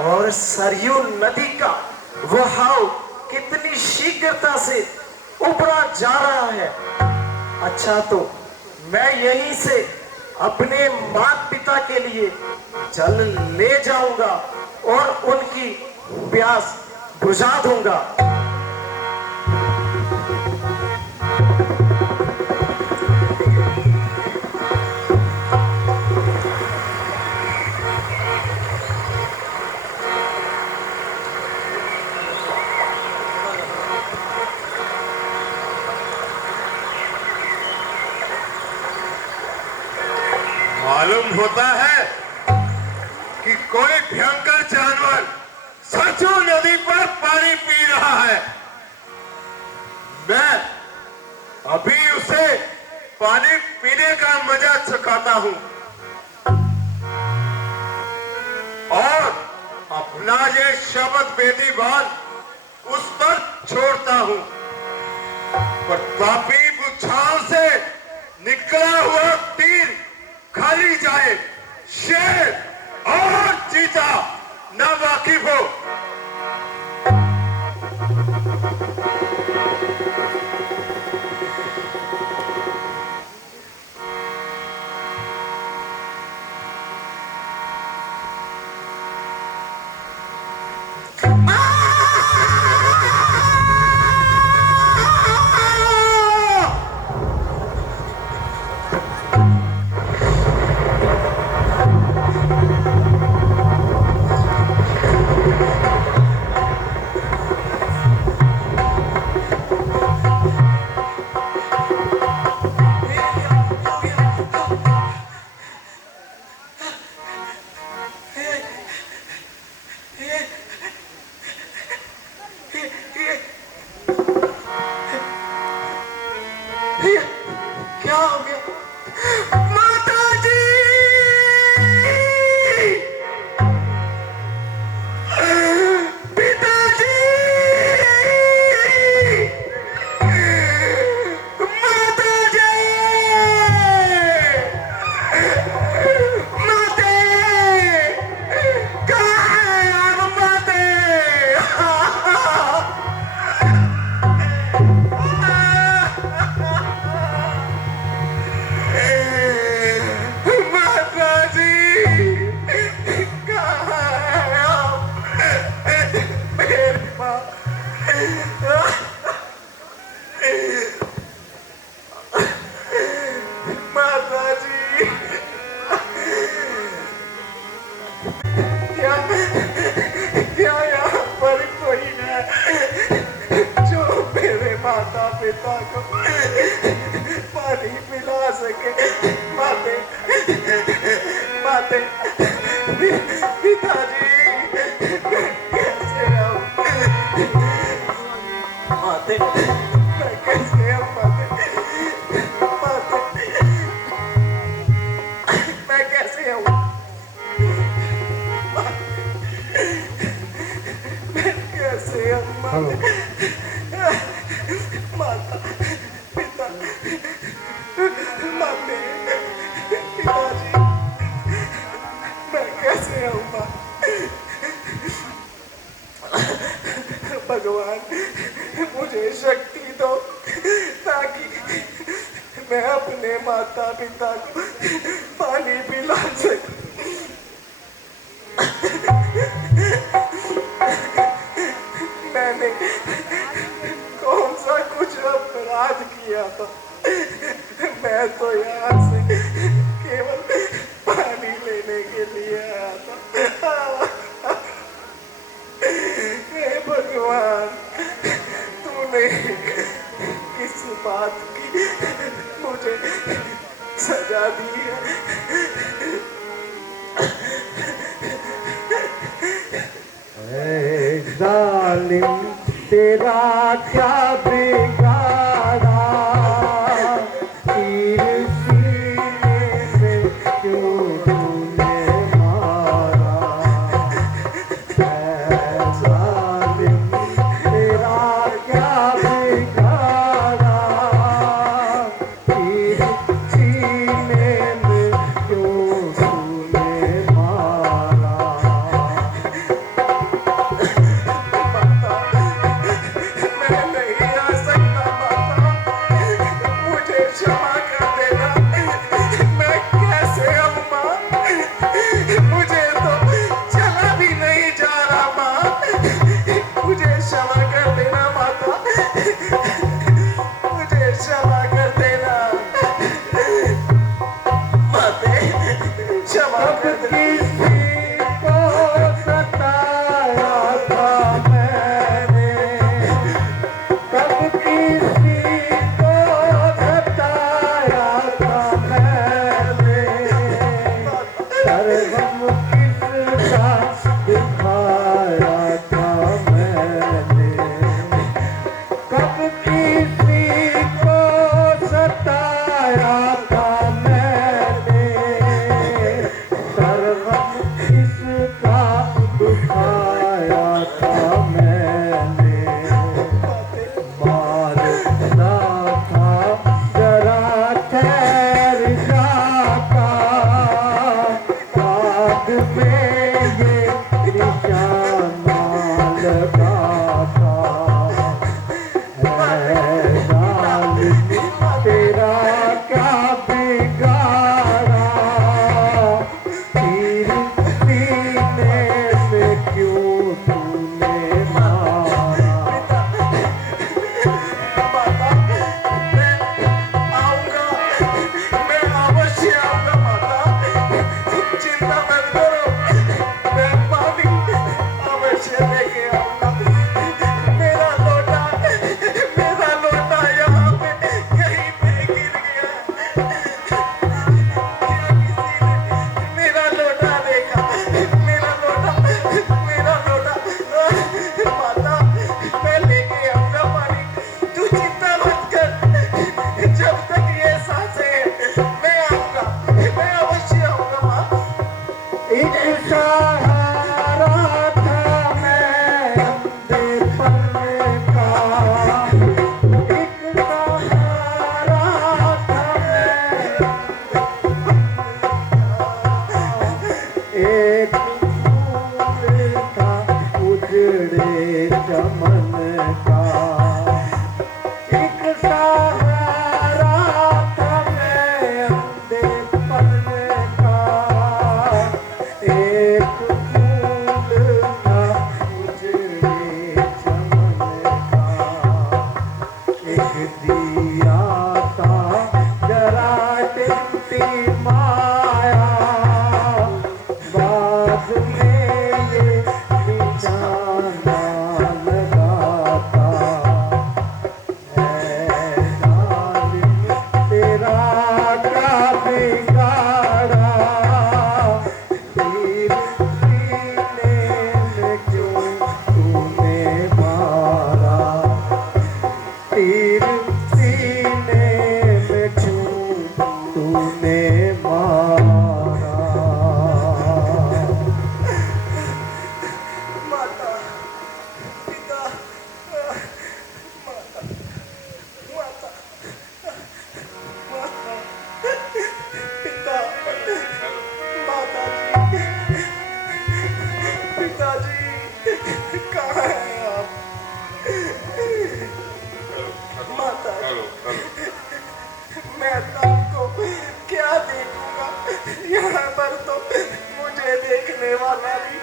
और सरयू नदी का बहाव कितनी शीघ्रता से उभरा जा रहा है। अच्छा, तो मैं यहीं से अपने माता पिता के लिए जल ले जाऊंगा और उनकी प्यास बुझा दूंगा। मालूम होता है कि कोई भयंकर जानवर सरयू नदी पर पानी पी रहा है। मैं अभी उसे पानी पीने का मजा चखाता हूं और अपना ये शब्द वेदी बात उस पर छोड़ता हूं। प्रतापी बुछाल से निकला हुआ तीर खाली जाए, शेर और चीता न वाकिफ हो। क्या हो गया माता? माताजी, क्या क्या यहाँ पर कोई है जो मेरे माता पिता को पानी पिला सके? माते माते पिताजी, कैसे आऊं? माते, मैं कैसे आऊं? माते, मैं कैसे आऊं? मैं कैसे आऊं? माता पिता, माते, पिताजी, मैं कैसे आऊं? भगवान, मुझे शक्ति दो ताकि मैं अपने माता पिता को पानी पिला सकूं। मैंने कौन सा कुछ अपराध किया था? मैं तो यहाँ से केवल पानी लेने के लिए आया था। हे भगवान, तूने किस बात की मुझे सजा दी है? ऐ जालिम तेरा क्या बिगाड़ा, तीर सीने में क्यों तूने मारा? ऐ जालिम तेरा क्या बिगाड़ा, तीर सीने में क्यों तूने मारा? मैं नहीं आ सकता माता, मुझे क्षमा कर देना। मैं कैसे आऊं माँ? मुझे तो चला भी नहीं जा रहा माँ। मुझे क्षमा कर देना माता, मुझे क्षमा कर देना माते, क्षमा कर देना। किसी को सताया था मैंने, कब किसी को सताया था मैंने, सरगम किसका दिखाया था मैंने, कब किसी को सताया था मैंने, सरगम किसका दिखाया था मैंने, मारना था जरा खैर जाता, बाद में ये निशाना लगा था। ऐ जालिम तेरा क्या बिगाड़ा, तीर सीने में क्यों तूने मारा? माता, मैं आऊंगा, मैं अवश्य आऊंगा माता, चिंता मत करो, मैं पानी अवश्य लेके आऊंगा। मेरा लोटा यहाँ पे कहीं पे गिर गया। क्या किसी ने मेरा लोटा देखा? मेरा लोटा माता, मैं लेके आऊंगा पानी, तू चिंता मत कर। जब तक ये सांसें हैं, मैं आऊंगा, मैं अवश्य आऊंगा माँ। एक सहारा था मैं अंधेपन का, एक सहारा था मैं, एक फूल था उजड़े चमन का, एक सहारा था मैं अंधेपन का, एक फूल था उजड़े चमन का, एक दिया था जरा दिन झूठी माया बात में ये निशाना लगाता है जालिम तेरा क्या बिगाड़ा तीर सीने में क्यों तूने मारा तीर सीने में क्यों तूने मारा माता पिता माता माता माता पिता माता जी पिताजी कहाँ हैं आप माता मैं आपको क्या देखूंगा यहाँ पर तो मुझे देखने वाला भी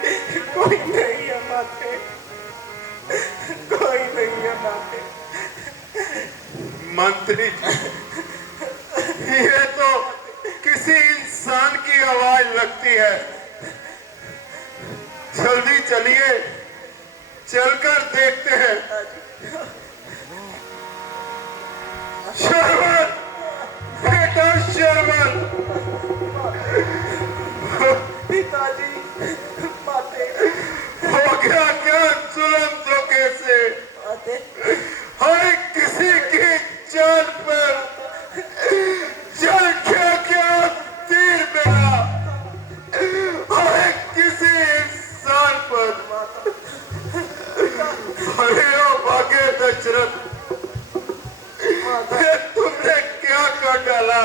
कोई नहीं है माते कोई नहीं है माते मंत्री ये तो किसी इंसान की आवाज लगती है। जल्दी चलिए चलकर देखते हैं। शर्मन बेटा शर्मन पिताजी माते हो गया क्या जुल्म धोखे से माते हर किसी की जान पर चल क्या तीर मेरा हर किसी इंसान पर अरे ओ भाग्य दशरथ ये तुमने क्या कर डाला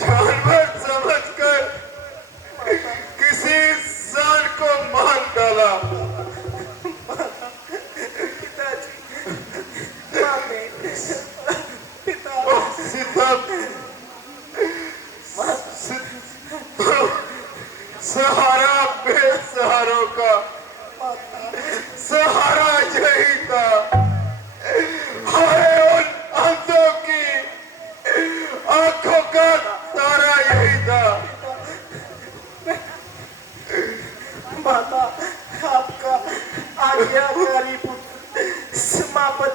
जानवर समझकर किसी इंसान को मार डाला। पिताजी माते पिता सहारा बेसहारों का सहारा यही था। हाय उन अंधों की आंखों का तारा यही था। माता आपका आज्ञाकारी पुत्र समाप्त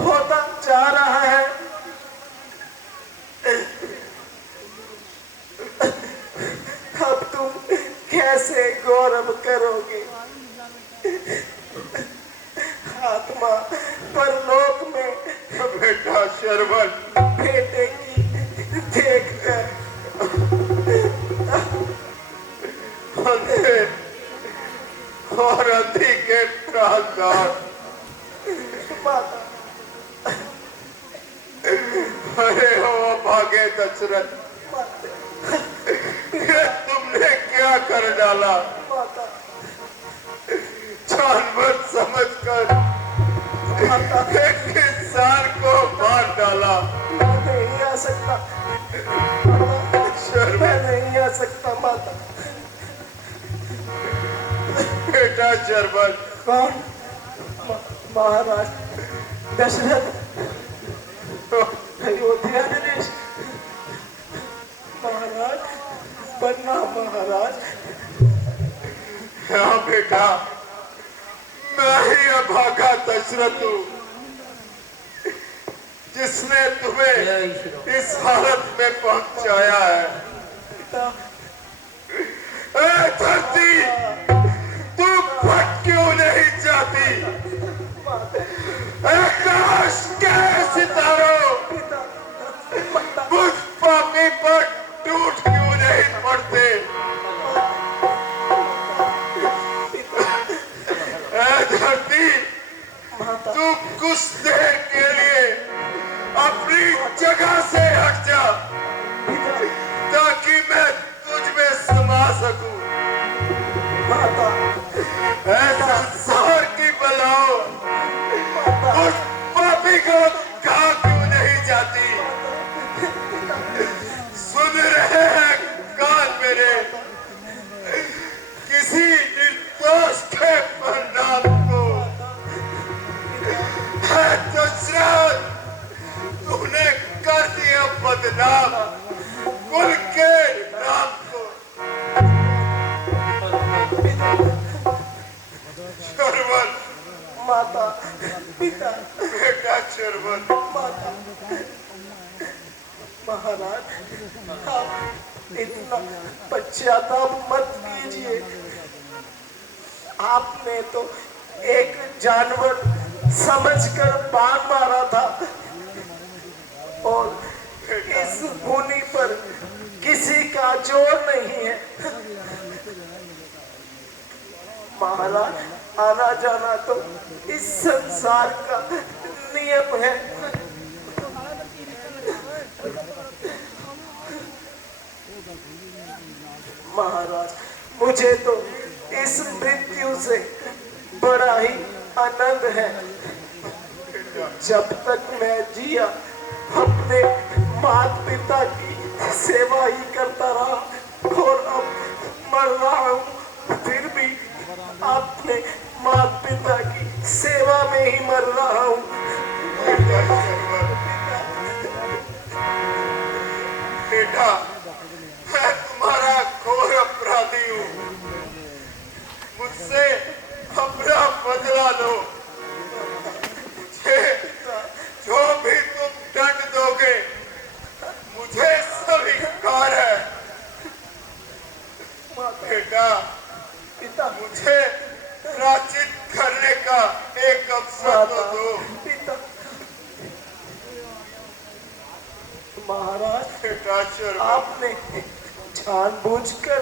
होता जा रहा है। अब तुम कैसे गौरव करोगे? आत्मा परलोक में बेटा शर्मन बेटे की देखकर अंधे और अंधी के प्राणदान माता अरे हो भागे दशरथ ये तुमने क्या कर डाला माता जानवर समझकर एक इंसान को मार डाला। मैं नहीं आ सकता मैं नहीं आ सकता माता। बेटा शर्मन कौन? महाराज दशरथ अयोध्या नरेश महाराज बनना महाराज। हाँ बेटा मैं ही अभागा दशरथ हूँ जिसने तुम्हें इस हालत में पहुंचाया है। पिता ए धरती तू फट क्यों नहीं जाती? ए काश के सितारों पिता मुझ पापी पर टूट क्यों नहीं पड़ते? ए धरती तू कुछ देर के लिए अपनी जगह से हट जा ताकि मैं तुझ में समा सकूं। माता ऐ संसार की बलाओ उस पापी को कहा क्यों नहीं जाती? सुन रहे हैं कान मेरे किसी निर्दोष के परिणाम को। है दशरथ तूने कर दिया बदनाम। बदनाम कुल के नाम को। शरवण, माता, पिता, बेटा शरवण, माता। महाराज, आप इतना पश्चाताप मत कीजिए। आपने तो एक जानवर समझकर बाण मारा था और इस भूमि पर किसी का जोर नहीं है। महाराज, आना जाना तो इस संसार का नियम है। महाराज, मुझे तो इस मृत्यु से बड़ा ही आनंद है। जब तक मैं जिया अपने माता पिता की सेवा ही करता रहा और अब मर रहा हूँ, फिर भी अपने माता पिता की सेवा में ही मर रहा हूँ। बेटा, मैं तुम्हारा घोर अपराधी हूँ, मुझसे अपना बदला लो। मुझे जो भी तुम दंड दोगे मुझे स्वीकार है। बेटा, पिता, मुझे प्राचित करने का एक अवसर तो दो। पिता। महाराज, बेटा शर्मा, आपने जानबूझकर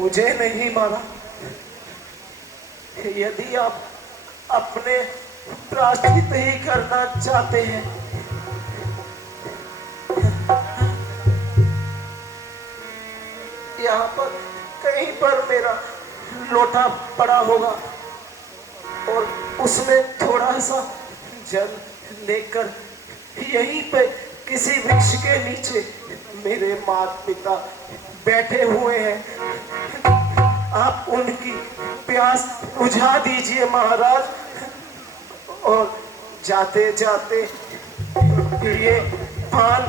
मुझे नहीं मारा। यदि आप अपने प्रायश्चित ही करना चाहते हैं, यहाँ पर कहीं पर मेरा लोटा पड़ा होगा और उसमें थोड़ा सा जल लेकर यहीं पे किसी वृक्ष के नीचे मेरे माता पिता बैठे हुए हैं, आप उनकी प्यास बुझा दीजिए महाराज। और जाते जाते ये पान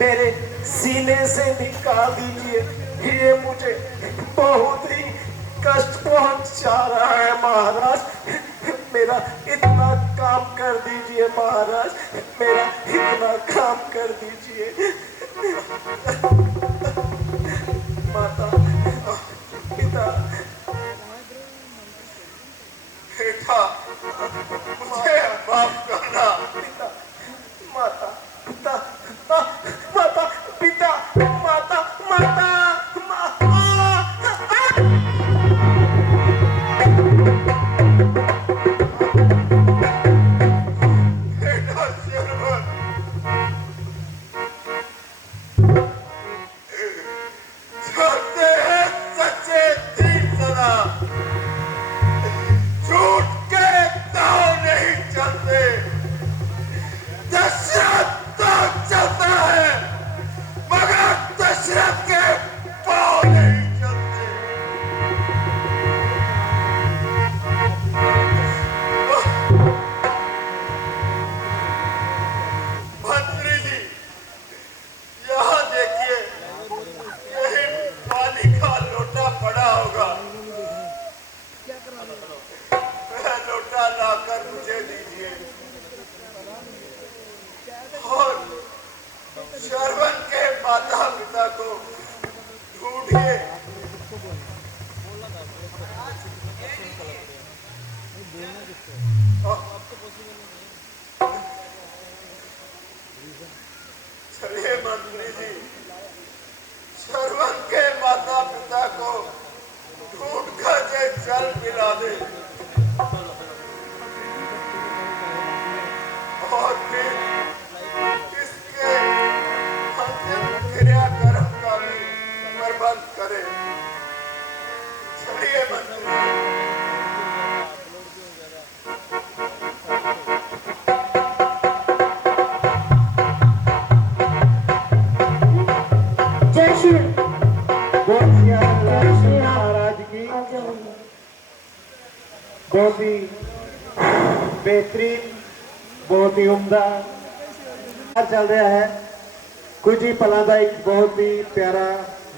मेरे सीने से निकाल दीजिए। ये मुझे बहुत ही कष्ट पहुंचा रहा है महाराज। मेरा इतना काम कर दीजिए महाराज, मेरा इतना काम कर दीजिए। माता, पिता, बेटा, मुझे माफ करना। पिता, माता, पिता, माता, पिता, माता, माता, बेटा शरवण, चलते हैं सच्चे तीर सदा, झूठ के दाव नहीं चलते। दशरथ तो चलता है मगर दशरथ के पाँव नहीं चलते। मंत्री जी, यहाँ देखिए, यही पानी का लोटा पड़ा होगा। वह लोटा लाकर मुझे दीजिए और शरवण के माता पिता को ढूंढिए। चलिए मंत्री जी, शरवण के माता पिता को ढूंढ कर ये जल पिला दे और फिर इसके अंतिम क्रियाक्रम का भी प्रबंध करें। चलिए मंत्री। जय श्री महाराज की बहुत ही बेहतरीन, बहुत ही उम्दा चल रहा है। कुछ ही पलों का एक बहुत ही प्यारा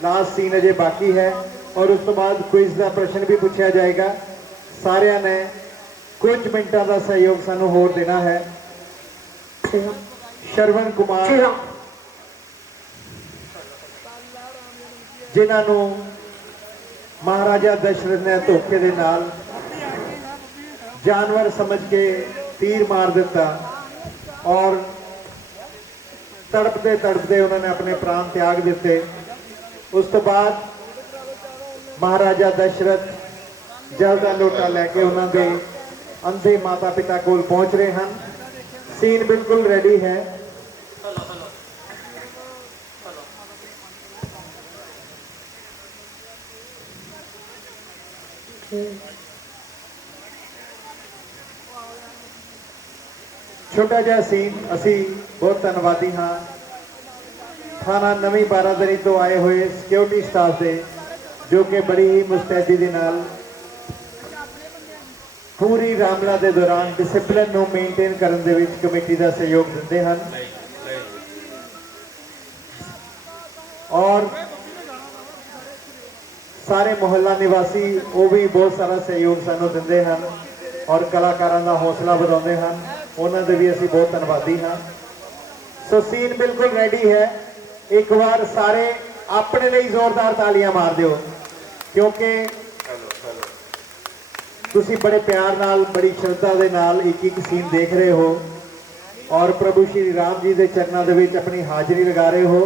लास्ट सीन अजे बाकी है और उस तो बाद क्विज का प्रश्न भी पूछा जाएगा। सारिਆਂ ने कुछ मिनटों का सहयोग सानू होर देना है। श्रवण कुमार जिन्होंने महाराजा दशरथ ने धोखे दे नाल जानवर समझ के तीर मार दिता और तड़पते तड़पते उन्होंने अपने प्राण त्याग दिते। उस तो बाद महाराजा दशरथ जल का लोटा लैके उन्होंने अंधे माता पिता कोल पहुंच रहे हैं। सीन बिल्कुल रेडी है। छोटा जिहा सीन। असी बहुत धन्नवादी हाँ थाना नवी बारादरी तो आए हुए सिक्योरिटी स्टाफ से जो कि बड़ी ही मुस्तैदी दे नाल पूरी रामला के दौरान डिसिपलिन को मेनटेन करने दे विच कमेटी का सहयोग दिंदे हन और सारे मुहल्ला निवासी वो भी बहुत सारा सहयोग सानू दिंदे हन और कलाकारां दा हौसला बढ़ाउंदे हन। उन्हां दे भी असीं बहुत धन्नवादी हाँ। सो सीन बिल्कुल रेडी है। एक बार सारे अपने लिए जोरदार तालियां मार दिओ क्योंकि तुसी बड़े प्यार नाल बड़ी श्रद्धा दे नाल एक एक सीन देख रहे हो और प्रभु श्री राम जी के चरणों दे विच अपनी हाजिरी लगा रहे हो।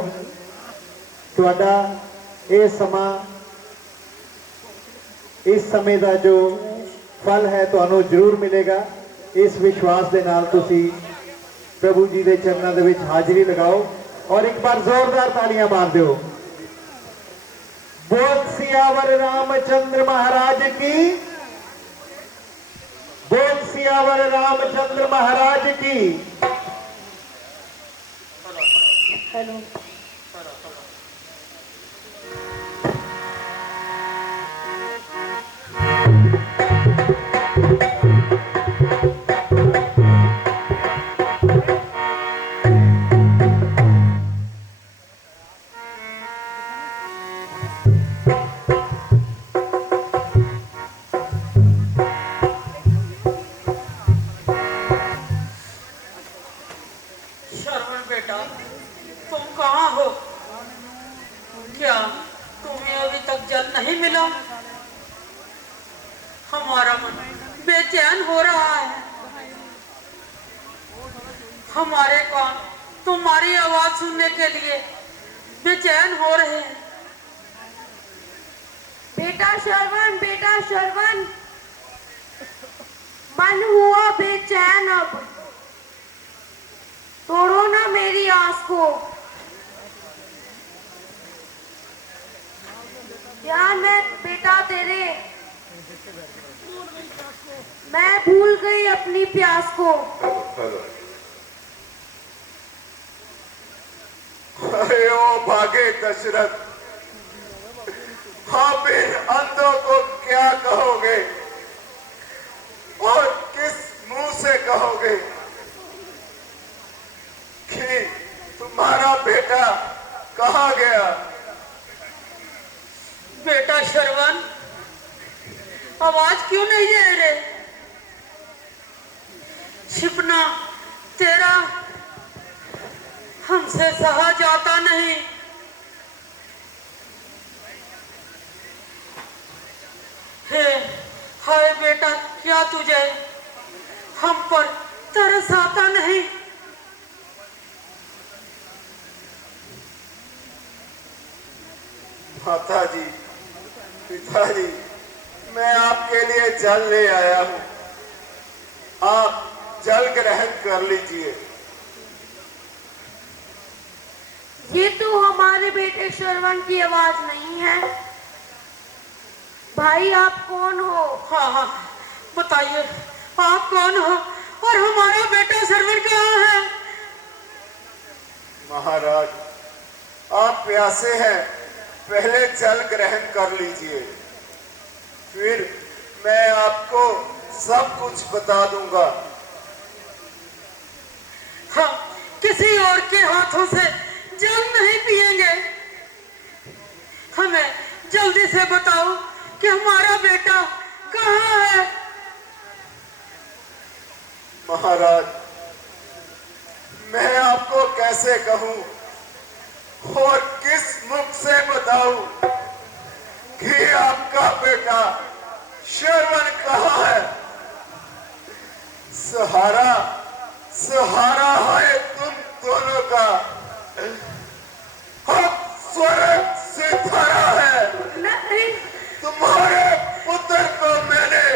तुहाडा ये समा इस समय का जो फल है तुहानू जरूर मिलेगा। इस विश्वास के नाल तुसी प्रभु जी के चरणों दे विच हाजिरी लगाओ और एक बार जोरदार तालियां मार दो। बोल सियावर रामचंद्र महाराज की, बोल सियावर रामचंद्र महाराज की। हेलो श्रवण बेटा, तुम कहाँ हो? क्या तुम्हें अभी तक जल नहीं मिला? हमारा मन बेचैन हो रहा है। हमारे कान तुम्हारी आवाज सुनने के लिए बेचैन हो रहे हैं। बेटा श्रवण मन हुआ बेचैन, अब तोड़ो ना मेरी आस को। ध्यान है बेटा तेरे, मैं भूल गई अपनी प्यास को। अरे ओ भागे दशरथ, आप इन अंधों को क्या कहोगे और किस मुंह से कहोगे कि तुम्हारा बेटा कहाँ गया? बेटा श्रवण, आवाज क्यों नहीं दे रहे? छिपना तेरा हमसे सहा जाता नहीं। हे हाय बेटा, क्या तुझे हम पर तरस आता नहीं? माता जी, पिताजी, मैं आपके लिए जल ले आया हूं, आप जल ग्रहण कर लीजिए। ये तो हमारे बेटे श्रवण की आवाज नहीं है। भाई आप कौन हो? हाँ हाँ बताइए, आप कौन हो और हमारा बेटा श्रवण कहाँ है? महाराज, आप प्यासे हैं, पहले जल ग्रहण कर लीजिए, फिर मैं आपको सब कुछ बता दूंगा। हाँ, किसी और के हाथों से जल नहीं पिएंगे। हमें जल्दी से बताओ कि हमारा बेटा कहाँ है। महाराज, मैं आपको कैसे कहूं और किस मुख से बताऊं कि आपका बेटा श्रवण कहाँ है। सहारा सहारा है तुम दोनों का, अब स्वर्ग से धरा है। नहीं, तुम्हारे पुत्र को मैंने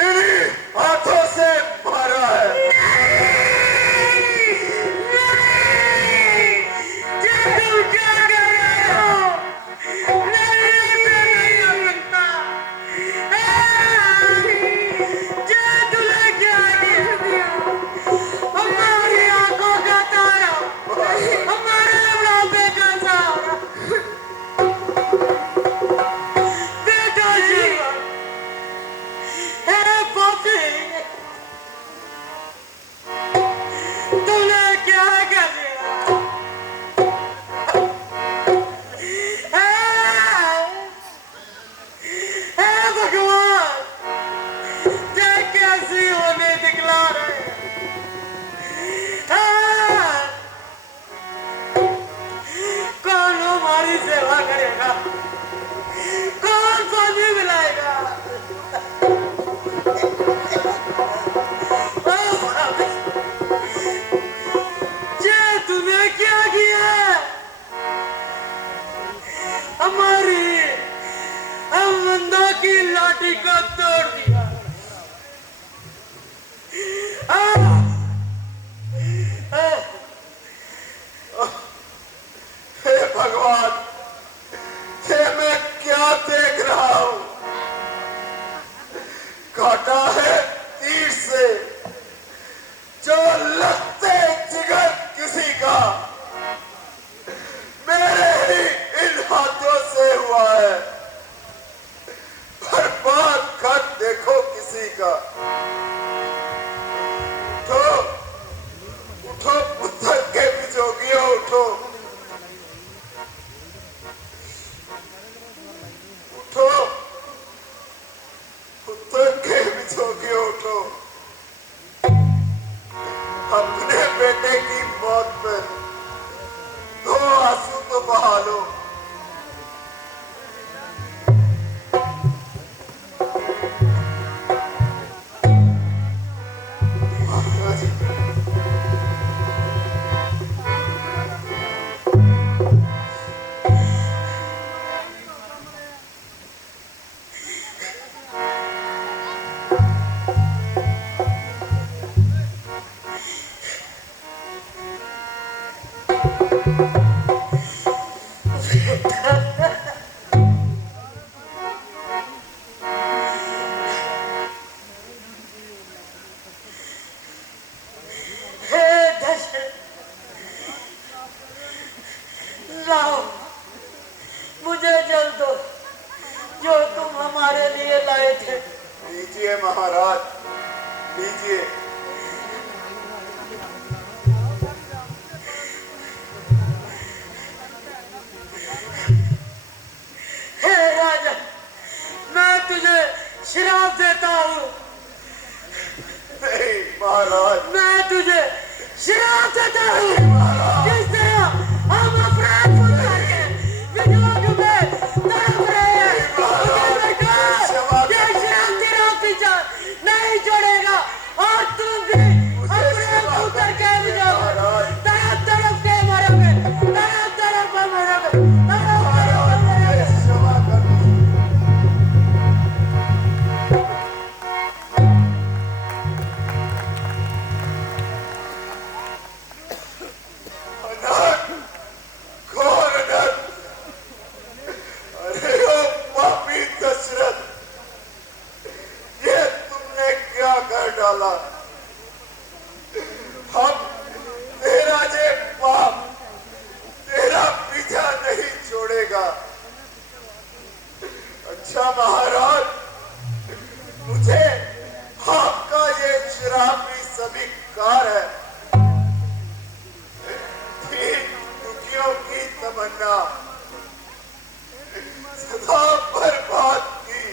इन्हीं हाथों से मारा है। तुम क्या कर रहे हो? नहीं, ऐसा नहीं हो सकता। तुमने क्या किया? हमारी आंखों का तारा, हमारे बुढ़ापे का सहारा, बेटा जीवन है पापी। तुमने क्या कर दिया? हे भगवान, देख कैसी होने दिखला रहे हैं। कौन हमारी सेवा करेगा? कौन पानी मिलाएगा? ये तूने क्या किया? हमारी अमंदा की लाठी को तोड़ दिया। हे भगवान, ये मैं क्या देख रहा हूं? काटा है तीर से जो लगते जिगर किसी का, मेरे ही इन हाथों से हुआ है। बर्बाद कर देखो किसी का। उठो उठो पुत्र के बिजोगियों, उठो उठो पुत्र के बिजोगियों, उठो। अपने बेटे की मौत पर दो आंसू तो बहा लो। महाराज, हे दशरथ, लाओ मुझे जल दो जो तुम हमारे लिए लाए थे। लीजिए महाराज, लीजिए। हे राजा, मैं तुझे श्राप देता हूँ। नहीं महाराज, मैं तुझे श्राप देता हूँ। जिस तरह हम अपराध करके वियोग में तड़प रहे हैं, मुझे लगा ये श्राप तेरा पीछा नहीं छोड़ेगा और तू तमन्ना सदा बर्बाद की।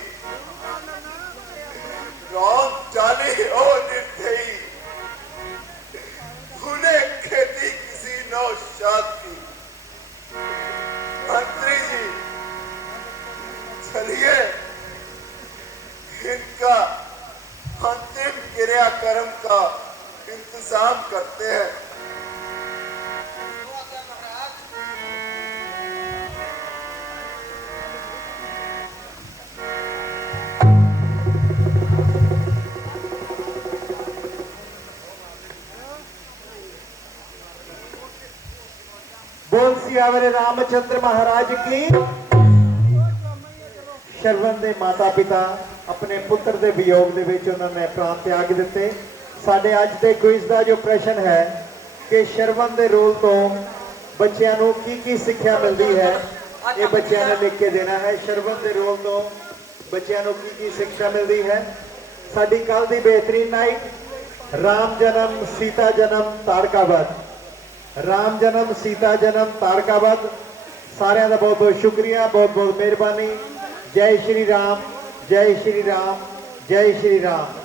राम जाने ओ निर्दयी, तूने खेती किसी नौशाद की। मंत्री जी चलिए इनका अंतिम क्रियाक्रम का इंतजाम करते हैं। बोल सियावर रामचंद्र महाराज की। ਸ਼ਰਵਣ ਦੇ ਮਾਤਾ ਪਿਤਾ ਆਪਣੇ ਪੁੱਤਰ ਦੇ ਵਿਯੋਗ ਦੇ ਵਿੱਚ ਉਹਨਾਂ ਨੇ ਪ੍ਰਾਣ ਤਿਆਗ ਦਿੱਤੇ। ਸਾਡੇ ਅੱਜ ਦੇ ਕੁਇਜ਼ ਦਾ ਜੋ ਪ੍ਰਸ਼ਨ ਹੈ ਕਿ ਸ਼ਰਵਣ ਦੇ ਰੋਲ ਤੋਂ ਬੱਚਿਆਂ ਨੂੰ ਕੀ ਕੀ ਸਿੱਖਿਆ ਮਿਲਦੀ ਹੈ, ਇਹ ਬੱਚਿਆਂ ਨੇ ਲਿਖ ਕੇ ਦੇਣਾ ਹੈ। ਸ਼ਰਵਣ ਦੇ ਰੋਲ ਤੋਂ ਬੱਚਿਆਂ ਨੂੰ ਕੀ ਕੀ ਸਿੱਖਿਆ ਮਿਲਦੀ ਹੈ। ਸਾਡੀ ਕੱਲ ਦੀ ਬਿਹਤਰੀਨ ਨਾਈਟ ਰਾਮ ਜਨਮ ਸੀਤਾ ਜਨਮ ਤਾੜਕਾਵਧ, राम जन्म सीता जन्म तारकावध। सारिਆਂ ਦਾ बहुत बहुत शुक्रिया, बहुत बहुत मेहरबानी। जय श्री राम, जय श्री राम, जय श्री राम।